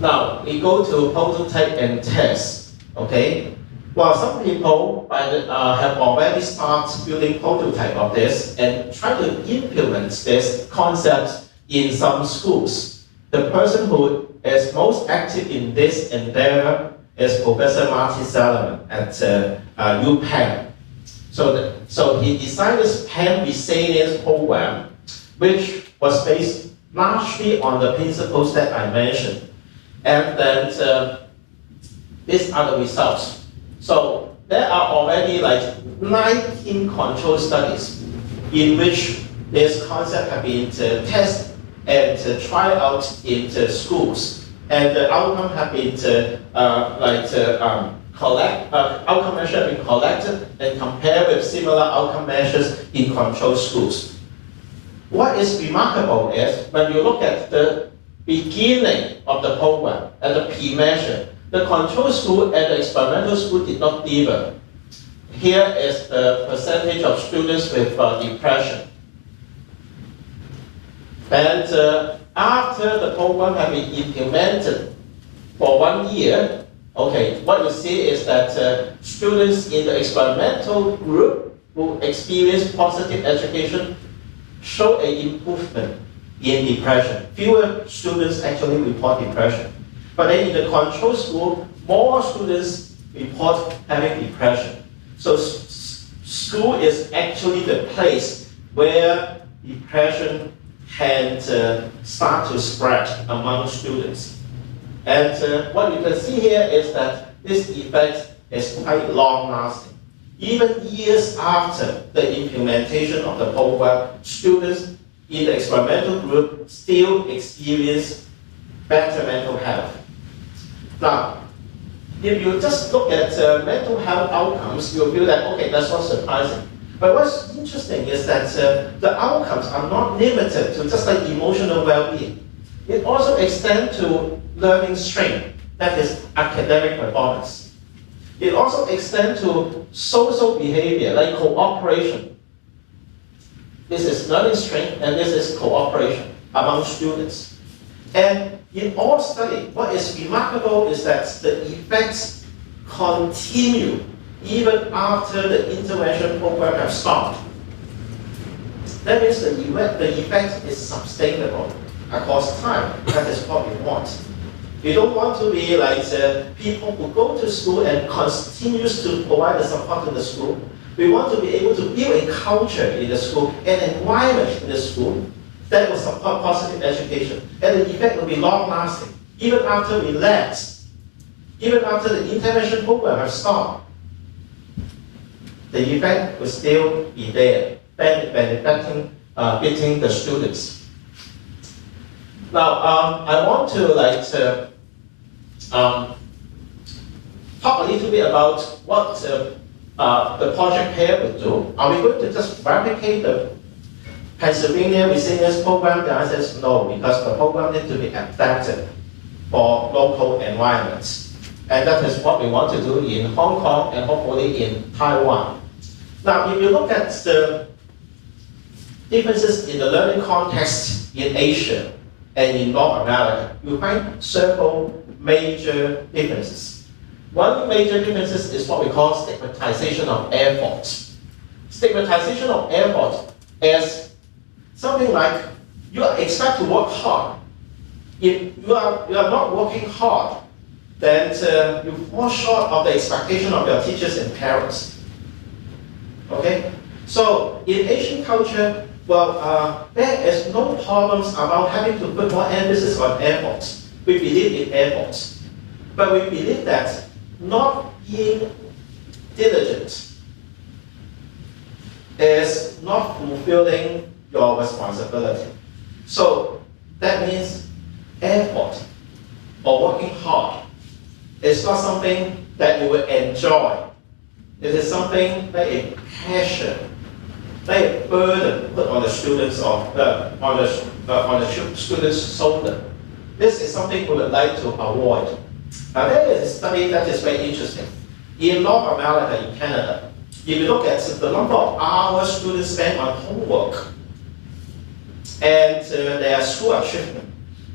Now, we go to prototype and test, okay? Well, some people have already started building prototype of this and try to implement this concept in some schools. The person who is most active in this endeavor is Professor Martin Salomon at UPenn. So he designed this Penn Resilience program, which was based largely on the principles that I mentioned. And then these are the results. So there are already 19 control studies in which this concept have been tested and tried out in schools. And the outcome have been outcome measures have been collected and compared with similar outcome measures in control schools. what is remarkable is when you look at the beginning of the program at the P-measure, the control school and the experimental school did not differ. Here is the percentage of students with depression. And after the program had been implemented for 1 year, okay, what you see is that students in the experimental group who experience positive education show an improvement in depression. Fewer students actually report depression. But then in the control school, more students report having depression. So school is actually the place where depression can start to spread among students. And what you can see here is that this effect is quite long-lasting. Even years after the implementation of the program, students in the experimental group still experience better mental health. Now, if you just look at mental health outcomes, you'll feel that, okay, that's not surprising. But what's interesting is that the outcomes are not limited to just like emotional well-being. It also extends to learning strength, that is academic performance. It also extends to social behavior, like cooperation. This is learning strength, and this is cooperation among students. And in all studies, what is remarkable is that the effects continue even after the intervention program has stopped. That means the effect is sustainable across time. That is what we want. We don't want to be like people who go to school and continues to provide the support to the school. We want to be able to build a culture in the school, an environment in the school that will support positive education. And the effect will be long-lasting. Even after we lapse, even after the intervention program has stopped, the effect will still be there, benefiting the students. Now, I want to talk a little bit about what the project here will do. Are we going to just replicate the Pennsylvania Resilience Program? The answer is no, because the program needs to be adapted for local environments. And that is what we want to do in Hong Kong and hopefully in Taiwan. Now, if you look at the differences in the learning context in Asia and in North America, you find several major differences. One major difference is what we call stigmatization of effort. Stigmatization of effort is something like you are expected to work hard. If you are not working hard, then you fall short of the expectation of your teachers and parents. Okay? So in Asian culture, well, there is no problems about having to put more emphasis on efforts. We believe in efforts. But we believe that not being diligent is not fulfilling your responsibility. So that means effort or working hard is not something that you will enjoy. It is something like a pressure, like a burden put on the students or on the students' shoulder. This is something we would like to avoid. Now there is a study that is very interesting. In North America, in Canada, if you look at the number of hours students spend on homework and their school achievement,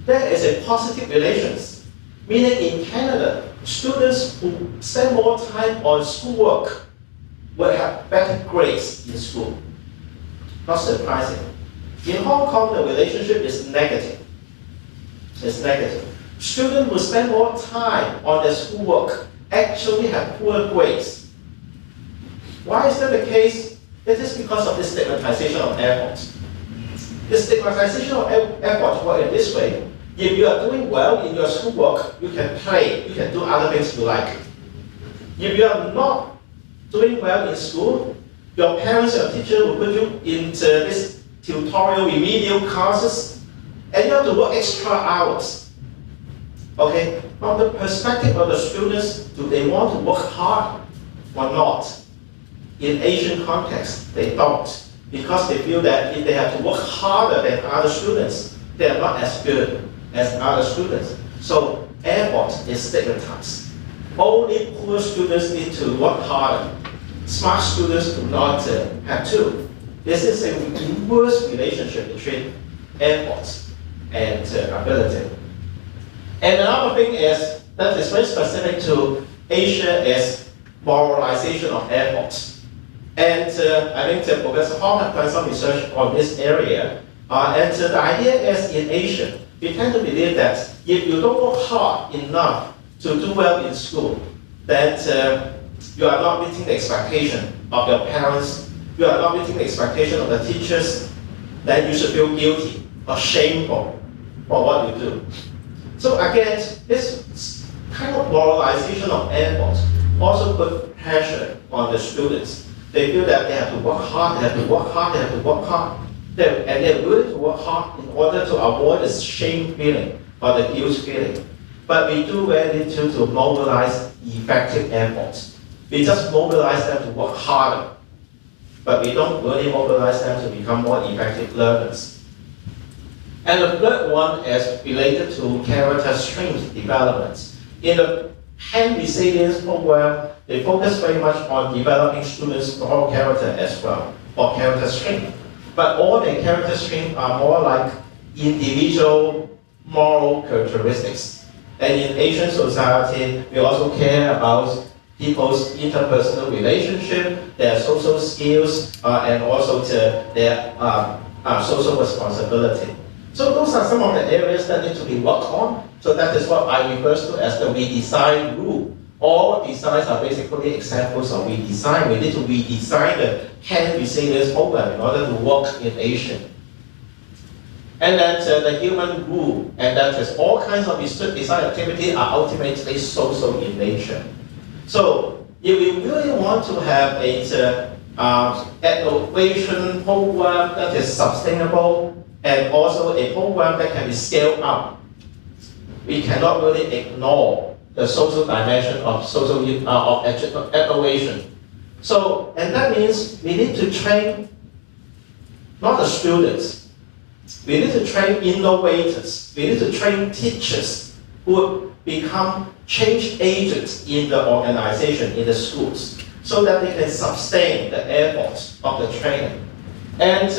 there is a positive relations. Meaning in Canada, students who spend more time on schoolwork will have better grades in school. Not surprising. In Hong Kong, the relationship is negative. It's negative. Students who spend more time on their schoolwork actually have poor grades. Why is that the case? It is because of the stigmatization of effort. The stigmatization of effort works in this way. If you are doing well in your schoolwork, you can play, you can do other things you like. If you are not doing well in school, your parents or teacher will put you into this tutorial remedial classes, and you have to work extra hours. Okay, from the perspective of the students, do they want to work hard or not? In Asian context, they don't. because they feel that if they have to work harder than other students, they are not as good as other students. So effort is stigmatized. Only poor students need to work harder. Smart students do not have to. This is a inverse relationship between effort and ability. And another thing is that is very specific to Asia is moralization of efforts. And I think Professor Hong has done some research on this area. And the idea is in Asia, we tend to believe that if you don't work hard enough to do well in school, then you are not meeting the expectation of your parents, you are not meeting the expectation of the teachers, then you should feel guilty or shameful for what you do. So again, this kind of moralization of effort also put pressure on the students. They feel that they have to work hard, they have to work hard, they have to work hard. And they're willing to work hard in order to avoid the shame feeling or the guilt feeling. But we do very little to mobilize effective efforts. We just mobilize them to work harder, but we don't really mobilize them to become more effective learners. And the third one is related to character strength development. In the hand resilience program, they focus very much on developing students' moral character as well, or character strength. But all the character strengths are more like individual moral characteristics. And in Asian society, we also care about people's interpersonal relationship, their social skills, and also their social responsibility. So those are some of the areas that need to be worked on. So that is what I refer to as the redesign rule. All designs are basically examples of redesign. We need to redesign the hand resilience program in order to work in Asia. And then the human rule, and that is all kinds of design activity are ultimately social in nature. So if we really want to have an innovation program that is sustainable and also a program that can be scaled up, we cannot really ignore the social dimension of innovation. So, and that means we need to train not the students, we need to train innovators, we need to train teachers who will become change agents in the organization, in the schools, so that they can sustain the efforts of the training. And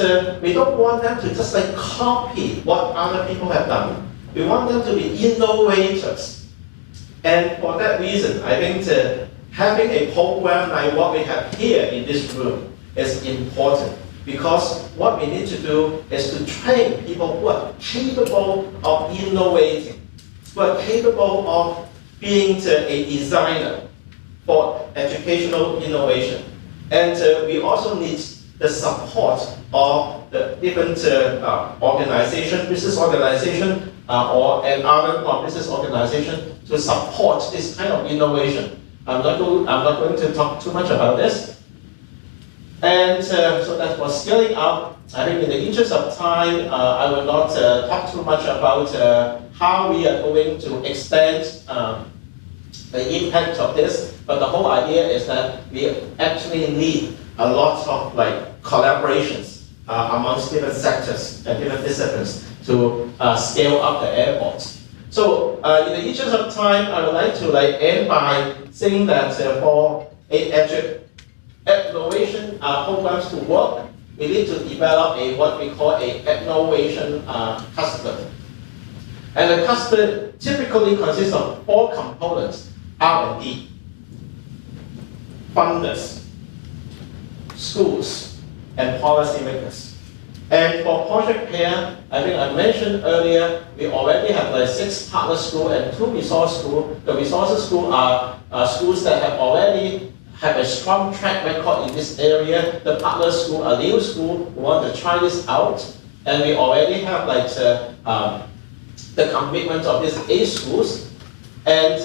we don't want them to just like copy what other people have done. We want them to be innovators. And for that reason, I think having a program like what we have here in this room is important, because what we need to do is to train people who are capable of innovating, who are capable of being a designer for educational innovation. And we also need the support of the different organization, business organization, or another business organization to support this kind of innovation. I'm not going to talk too much about this. And so that was scaling up. I think in the interest of time, I will not talk too much about how we are going to extend the impact of this, but the whole idea is that we actually need a lot of collaborations amongst different sectors and different disciplines to scale up the efforts. So in the interest of time, I would like to end by saying that for innovation programs to work, we need to develop what we call a innovation cluster. And the cluster typically consists of 4 components: R&D, funders, schools, and policymakers. And for project pair, I think I mentioned earlier, we already have 6 partner schools and 2 resource schools. The resource schools are schools that have already have a strong track record in this area. The partner school, a new school, who want to try this out. And we already have the commitment of these 8 schools. And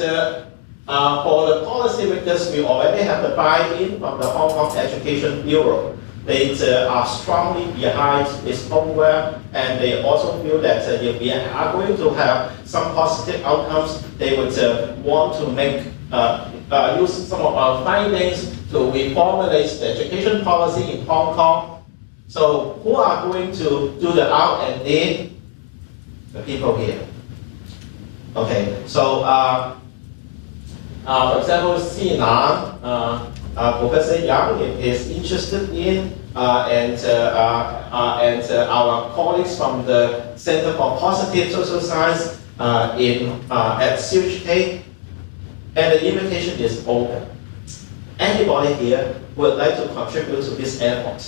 for the policymakers, we already have the buy-in from the Hong Kong Education Bureau. They are strongly behind this program, and they also feel that if we are going to have some positive outcomes, they would want to make use some of our findings to reformulate the education policy in Hong Kong So who are going to do the R&D? The people here. Okay, so for example, Sinan, Professor Yang is interested in, and our colleagues from the Center for Positive Social Science at CHIU, and the invitation is open. Anybody here would like to contribute to this effort,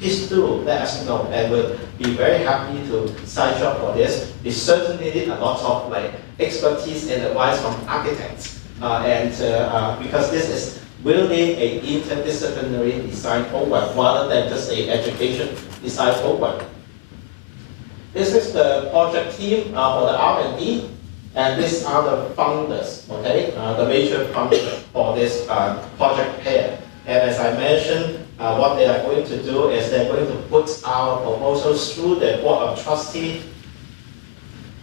please do let us know, and we'll be very happy to sign up for this. We certainly need a lot of expertise and advice from architects, because this is really an interdisciplinary design program rather than just an education design program. This is the project team for the R&D, and these are the funders, okay, the major funders for this project here. And as I mentioned, what they are going to do is they're going to put our proposals through the Board of Trustees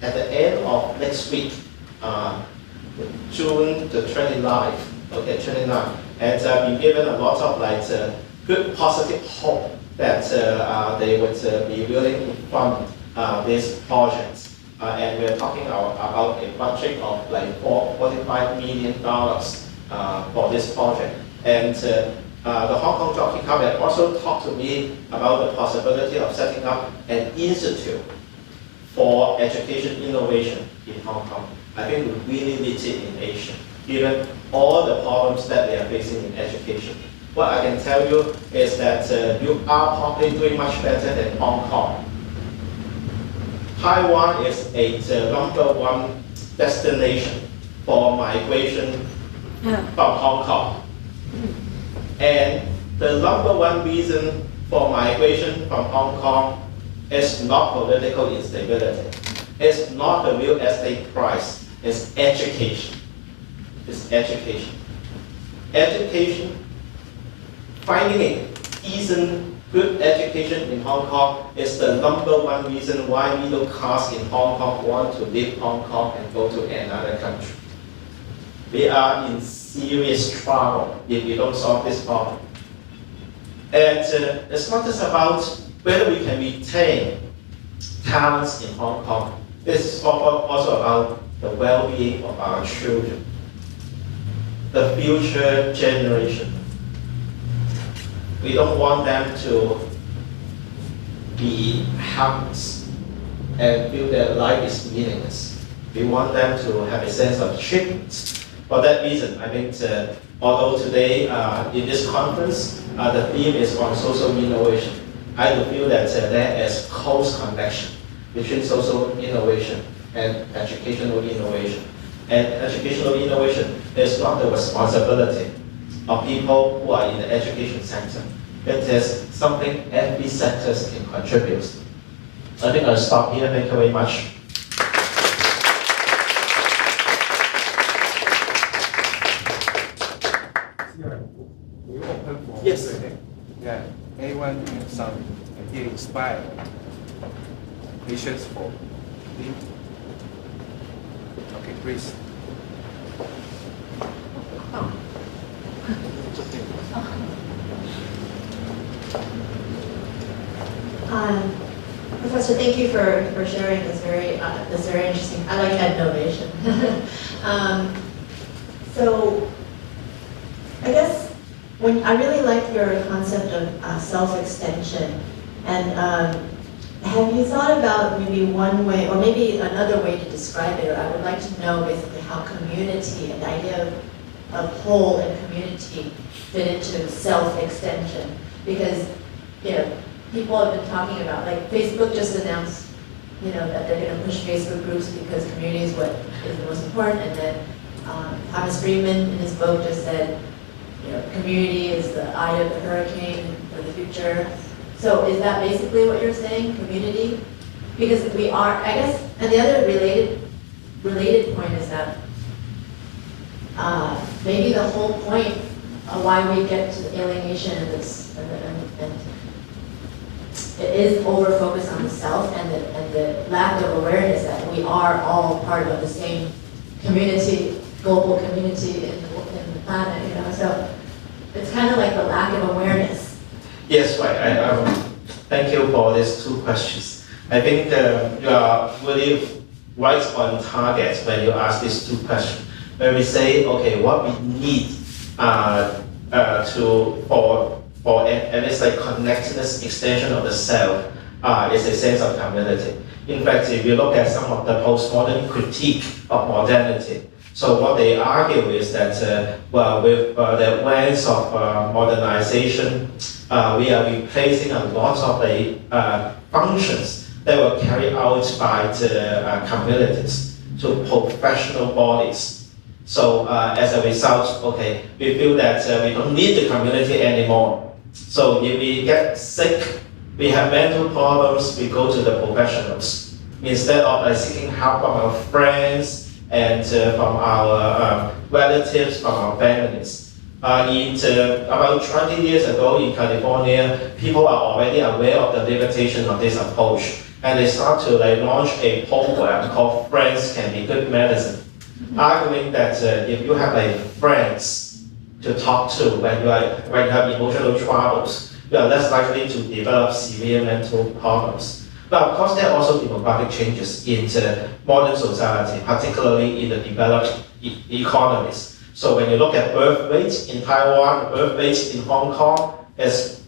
at the end of next week, June the 29th, okay, 29th. And been given a lot of good positive hope that they would be willing to fund these projects. And we're talking about a budget of $45 million for this project. And the Hong Kong Jockey Club had also talked to me about the possibility of setting up an institute for education innovation in Hong Kong. I think we really need it in Asia, given all the problems that they are facing in education. What I can tell you is that you are probably doing much better than Hong Kong. Taiwan is a #1 destination for migration from Hong Kong. And the #1 reason for migration from Hong Kong is not political instability. It's not the real estate price, it's education. It's education. Education, finding a decent, good education in Hong Kong is the #1 reason why middle class in Hong Kong want to leave Hong Kong and go to another country. We are in serious trouble if we don't solve this problem. And it's not just about whether we can retain talents in Hong Kong. This is also about the well-being of our children, the future generation. We don't want them to be helpless and feel their life is meaningless. We want them to have a sense of achievement. For that reason, I think although today in this conference, the theme is on social innovation, I do feel that there is close connection between social innovation and educational innovation. And educational innovation is not the responsibility of people who are in the education sector. It is something every sector can contribute. I think I'll stop here. Thank you very much. We open for Yes. Q&A. Yeah, anyone have some idea inspired patients for me? Okay, please. Professor, thank you for sharing this very interesting. I like that innovation. So, I guess I really like your concept of self-extension, and have you thought about maybe one way, or maybe another way to describe it? Or I would like to know basically how community and the idea of whole and community fit into self-extension, because people have been talking about, like Facebook just announced, that they're going to push Facebook groups because community is what is the most important, and then Thomas Friedman in his book just said, community is the eye of the hurricane for the future. So is that basically what you're saying, community? Because we are, I guess, and the other related point is that maybe the whole point of why we get to the alienation of this, and it is over-focus on the self and the lack of awareness that we are all part of the same community, global community in the planet, So it's kind of like the lack of awareness. Yes, right. Thank you for these two questions. I think you are really right on target when you ask these two questions. When we say, okay, what we need for at least like connectedness, extension of the self, is a sense of community. In fact, if you look at some of the postmodern critique of modernity, so what they argue is that, well, with the advance of modernization, we are replacing a lot of the functions that were carried out by the communities to professional bodies. So as a result, okay, we feel that we don't need the community anymore. So if we get sick, we have mental problems, we go to the professionals. Instead of seeking help from our friends and from our relatives, from our families. About 20 years ago in California, people are already aware of the limitation of this approach. And they start to launch a program called Friends Can Be Good Medicine, arguing that if you have friends to talk to when you have emotional troubles, you are less likely to develop severe mental problems. But of course, there are also demographic changes in the modern society, particularly in the developed economies. So when you look at birth rates in Taiwan, birth rates in Hong Kong is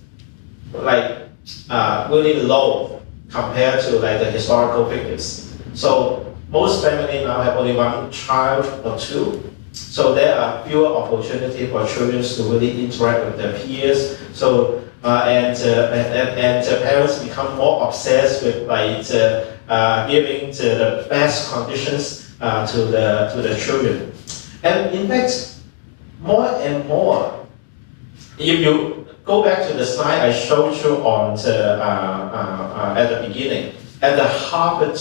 really low compared to the historical figures. So most families now have only one child or two. So there are fewer opportunities for children to really interact with their peers. So and parents become more obsessed with giving the best conditions to the children. And in fact, more and more, if you go back to the slide I showed you on at the beginning, at the Harvard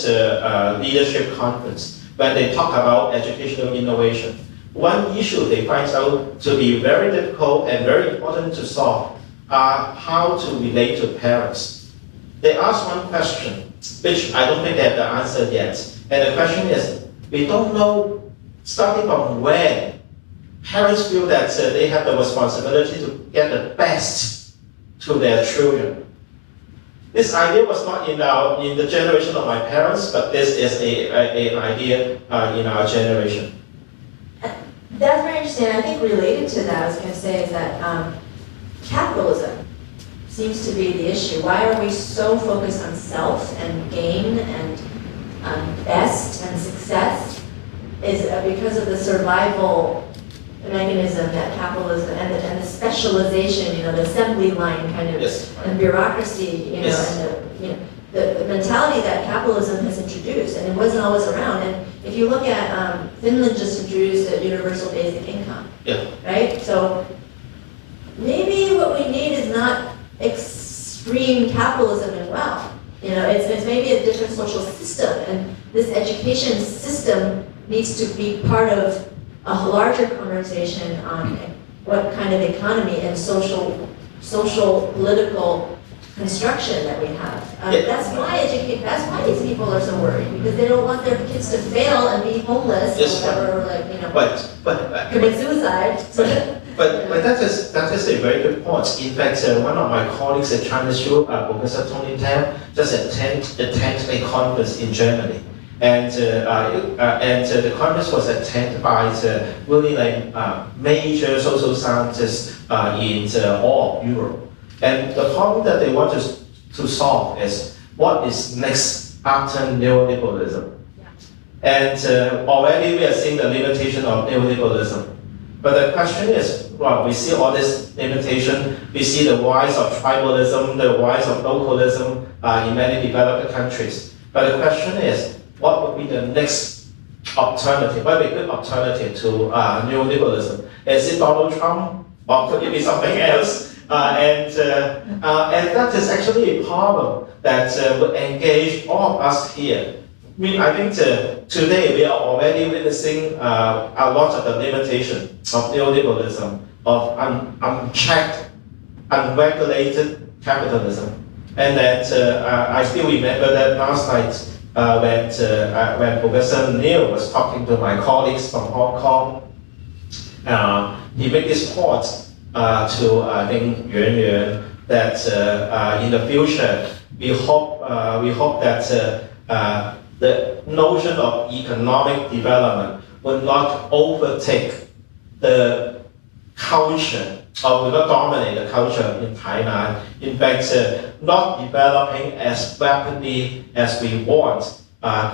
Leadership Conference, when they talk about educational innovation, one issue they find out to be very difficult and very important to solve are how to relate to parents. They ask one question, which I don't think they have the answer yet. And the question is, we don't know, starting from when parents feel that they have the responsibility to get the best to their children. This idea was not in the generation of my parents, but this is an idea in our generation. That's very interesting. I think related to that, I was going to say is that capitalism seems to be the issue. Why are we so focused on self and gain and best and success? Is because of the survival mechanism that capitalism and the specialization, the assembly line kind of, Yes. and bureaucracy, Yes. and the mentality that capitalism has introduced, and it wasn't always around. And if you look at Finland just introduced a universal basic income, Yeah. right? So maybe what we need is not extreme capitalism and wealth. It's maybe a different social system, and this education system needs to be part of a larger conversation on what kind of economy and social, political construction that we have. That's why these people are so worried, because they don't want their kids to fail and be homeless Yes, or but commit suicide. But that is a very good point. In fact, one of my colleagues at CHIU, Professor Tony Tam, just attended a conference in Germany, and the conference was attended by the really major social scientists in all of Europe. And the problem that they want to solve is what is next after neoliberalism. And already we are seeing the limitation of neoliberalism. But the question is, well, we see all this limitation, we see the rise of tribalism, the rise of localism in many developed countries. But the question is, what would be the next alternative? What would be a good alternative to neoliberalism? Is it Donald Trump, or could it be something else? And that is actually a problem that would engage all of us here. I think today we are already witnessing a lot of the limitation of neoliberalism, of unchecked, unregulated capitalism. And that I still remember that last night when Professor Neil was talking to my colleagues from Hong Kong, he made this point to I think Yuan, that in the future, we hope that the notion of economic development will not overtake the culture or will not dominate the culture in Taiwan. In fact, not developing as rapidly as we want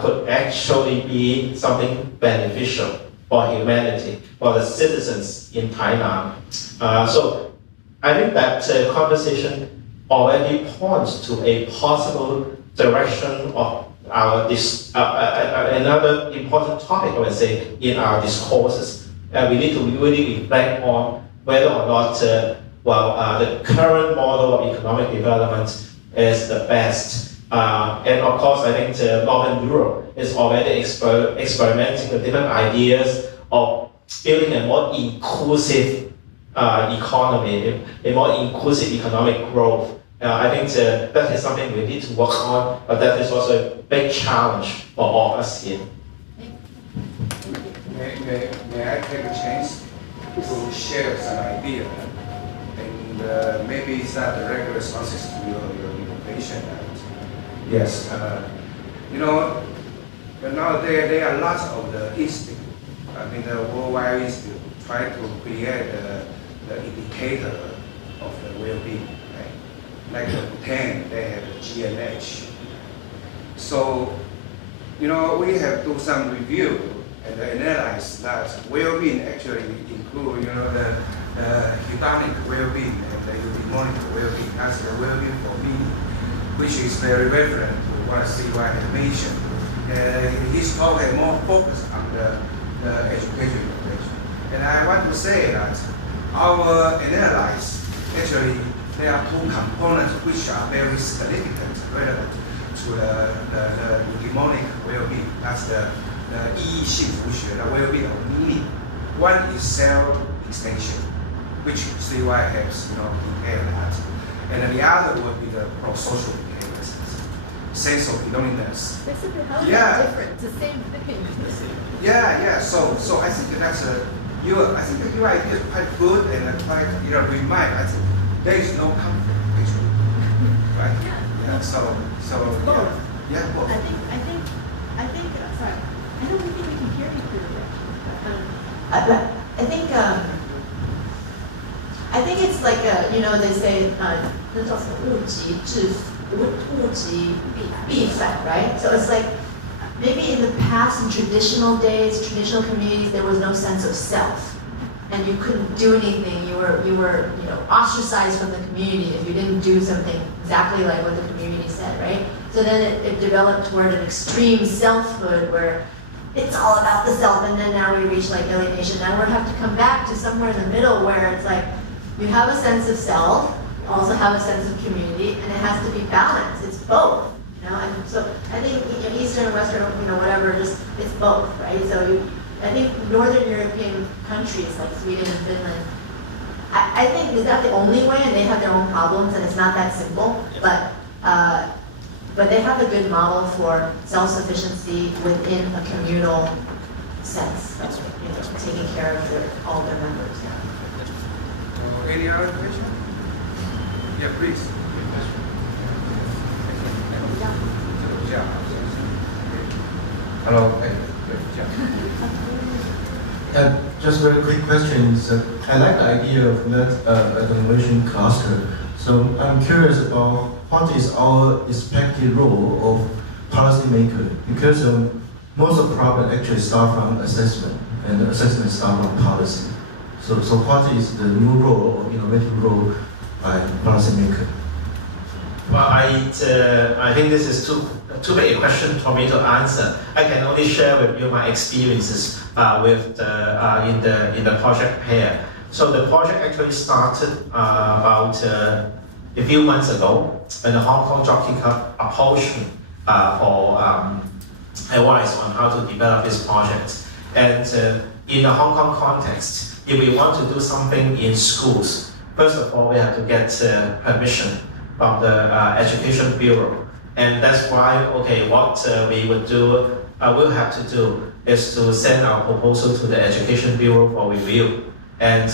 could actually be something beneficial for humanity, for the citizens in Taiwan. So I think that conversation already points to a possible direction of our another important topic, I would say, in our discourses. We need to really reflect on whether or not the current model of economic development is the best. And of course, I think Northern Europe is already experimenting with different ideas of building a more inclusive economy, a more inclusive economic growth. I think that is something we need to work on, but that is also a big challenge for all of us here. May I take a chance to share some idea? And maybe it's not direct responses to your innovation. Yes, but now there are lots of the institute. I mean, the worldwide institute try to create the indicator of the well-being. Right? Like the Bhutan, they have the GNH. So, we have to do some review and analyze that well-being actually include, the hedonic well-being and the eudaimonic well-being. That's the well-being for me, which is very relevant to what CHIU had mentioned. His talk had more focus on the education innovation. And I want to say that our analysis, actually, there are two components which are very significant, relevant to the eudaimonic well-being. That's the well-being of meaning. One is self-extension, which CHIU has, declared that. And then the other would be the pro-social behaviors, sense of belongingness. How is that different? It's the same thing. Yeah. So I think that's I think your idea is quite good and quite, remind. I think there is no conflict actually, right? Yeah. So both. Yeah, both. I think. Sorry. I don't think we can hear you through I think it's like they say 那叫什么物极必反, right? So it's like maybe in the past, in traditional days, traditional communities, there was no sense of self, and you couldn't do anything. You were ostracized from the community if you didn't do something exactly like what the community said, right? So then it developed toward an extreme selfhood where it's all about the self, and then now we reach like alienation. Now we have to come back to somewhere in the middle where it's like you have a sense of self, you also have a sense of community, and it has to be balanced. It's both, And so I think Eastern and Western, whatever, it's both, right? So I think Northern European countries like Sweden and Finland, I think is that the only way, and they have their own problems, and it's not that simple, but they have a good model for self-sufficiency within a communal sense. That's right. Taking care of all their members. Any other question? Yeah, please. Hello. Just very quick questions. I like the idea of net innovation cluster. So I'm curious about what is our expected role of policymaker, because most of the problem actually start from assessment, and the assessment start from policy. So what is the new role or innovative role by policymaker? Well, I think this is too big a question for me to answer. I can only share with you my experiences with in the project pair. So the project actually started about a few months ago, when the Hong Kong Jockey Club approached me for advice on how to develop this project. And in the Hong Kong context, if we want to do something in schools, first of all, we have to get permission from the Education Bureau. And that's why, what we would do, we'll have to do is to send our proposal to the Education Bureau for review. And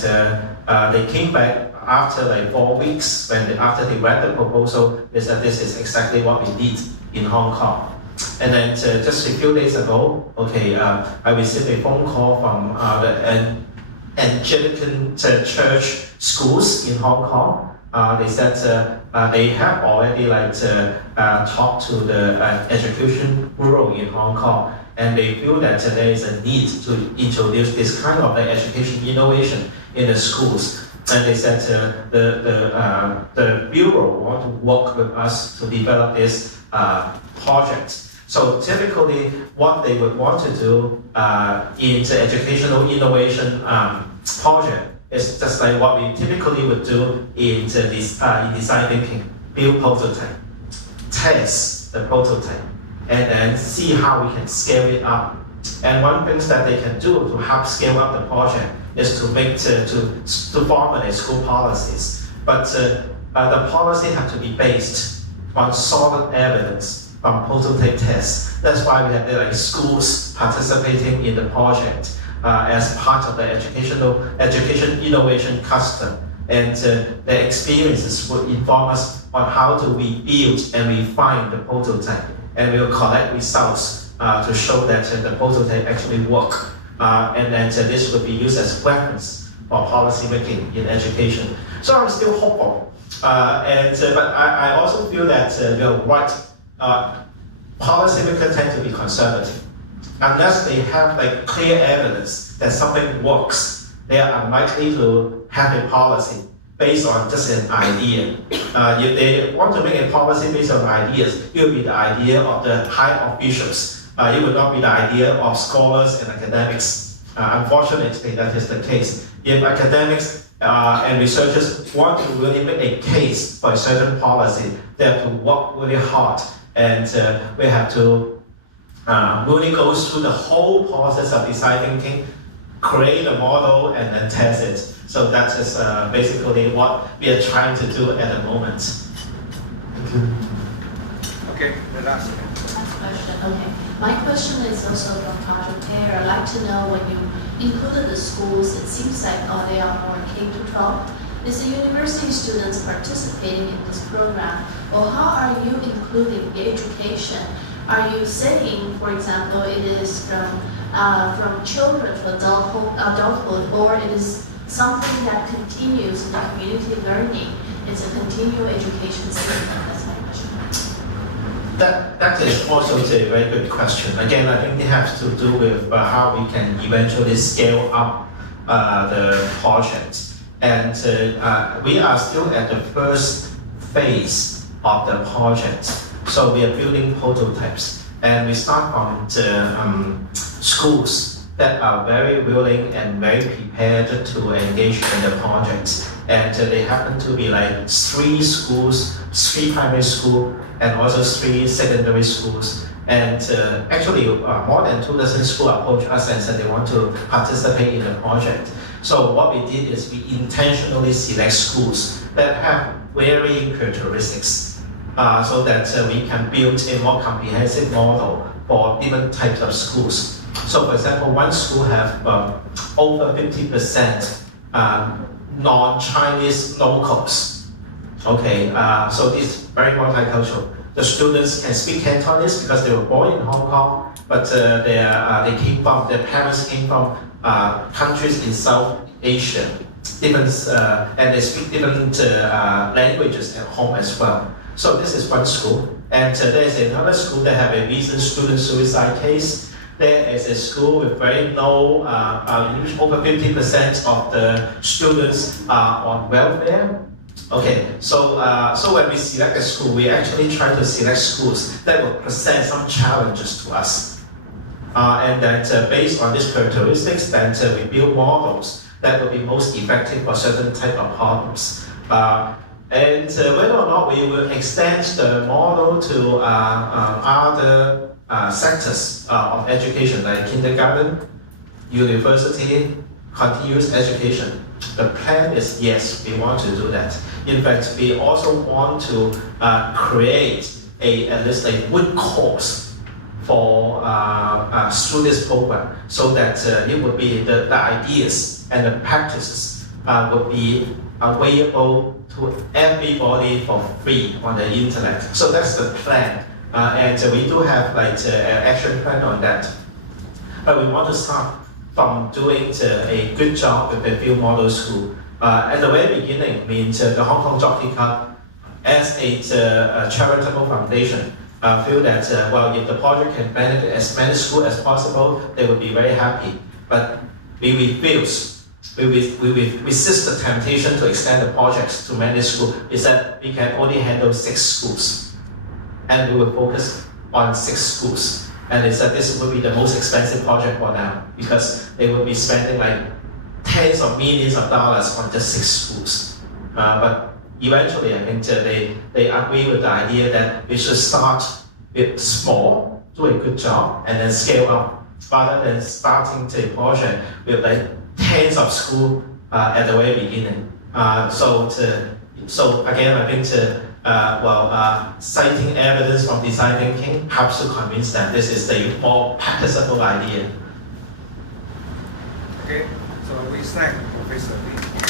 they came back after like 4 weeks, after they read the proposal, they said this is exactly what we need in Hong Kong. And then just a few days ago, okay, I received a phone call from the Anglican Church schools in Hong Kong. They said they have already talked to the Education Bureau in Hong Kong, and they feel that there is a need to introduce this kind of education innovation in the schools. And they said the Bureau want to work with us to develop this project. So typically, what they would want to do in the educational innovation project is just like what we typically would do in design thinking: build prototype, test the prototype, and then see how we can scale it up. And one thing that they can do to help scale up the project is to formulate school policies. But the policy have to be based on solid evidence from prototype tests. That's why we have schools participating in the project as part of the education innovation cluster. And their experiences will inform us on how do we build and refine the prototype. And we'll collect results to show that the prototype actually work. And then this will be used as reference for policy making in education. So I'm still hopeful. But I also feel that you're right. Policymakers tend to be conservative. Unless they have clear evidence that something works, they are unlikely to have a policy based on just an idea. If they want to make a policy based on ideas, it will be the idea of the high officials. It will not be the idea of scholars and academics. Unfortunately, that is the case. If academics and researchers want to really make a case for a certain policy, they have to work really hard, and we have to really go through the whole process of design thinking, create a model, and then test it. So that is basically what we are trying to do at the moment. Thank you. Okay, the last one. Last question. Okay. My question is also from Project Terror. I'd like to know, when you included the schools, it seems like they are more K-12. Is the university students participating in this program? Or how are you including the education? Are you saying, for example, it is from children to adulthood, or it is something that continues in the community learning? It's a continual education system. That's my question. That is also a very good question. Again, I think it has to do with how we can eventually scale up the project. And we are still at the first phase of the project. So we are building prototypes, and we start from the schools that are very willing and very prepared to engage in the project. And they happen to be 3 schools, 3 primary schools, and also 3 secondary schools. And actually, more than 2 dozen schools approached us and said they want to participate in the project. So what we did is we intentionally select schools that have varying characteristics, so that we can build a more comprehensive model for different types of schools. So for example, one school have over 50% non-Chinese locals. Okay, so it's very multicultural. The students can speak Cantonese because they were born in Hong Kong, but their parents came from countries in South Asia, and they speak different languages at home as well. So this is one school, and there is another school that have a recent student suicide case. There is a school with very low, over 50% of the students are on welfare. Okay, so when we select a school, we actually try to select schools that will present some challenges to us. And that based on these characteristics, then we build models that will be most effective for certain type of problems. And whether or not we will extend the model to other sectors of education, like kindergarten, university, continuous education, the plan is yes, we want to do that. In fact, we also want to create at least a good course for through this program, so that it would be the ideas and the practices would be available to everybody for free on the internet. So that's the plan, and we do have like an action plan on that. But we want to start from doing a good job with the field model school. At the very beginning, means the Hong Kong Jockey Club as a charitable foundation feel that well, if the project can benefit as many schools as possible, they would be very happy. But we refuse. We resist the temptation to extend the projects to many schools. Is that we can only handle 6 schools, and we will focus on 6 schools. And they said this would be the most expensive project for now because they would be spending like tens of millions of dollars on just 6 schools. But eventually, I think they agree with the idea that we should start with small, do a good job, and then scale up, rather than starting the project with like tens of schools at the very beginning. So again, I think citing evidence from design thinking helps to convince them this is the more practicable idea. Okay, so we thank Professor Lee.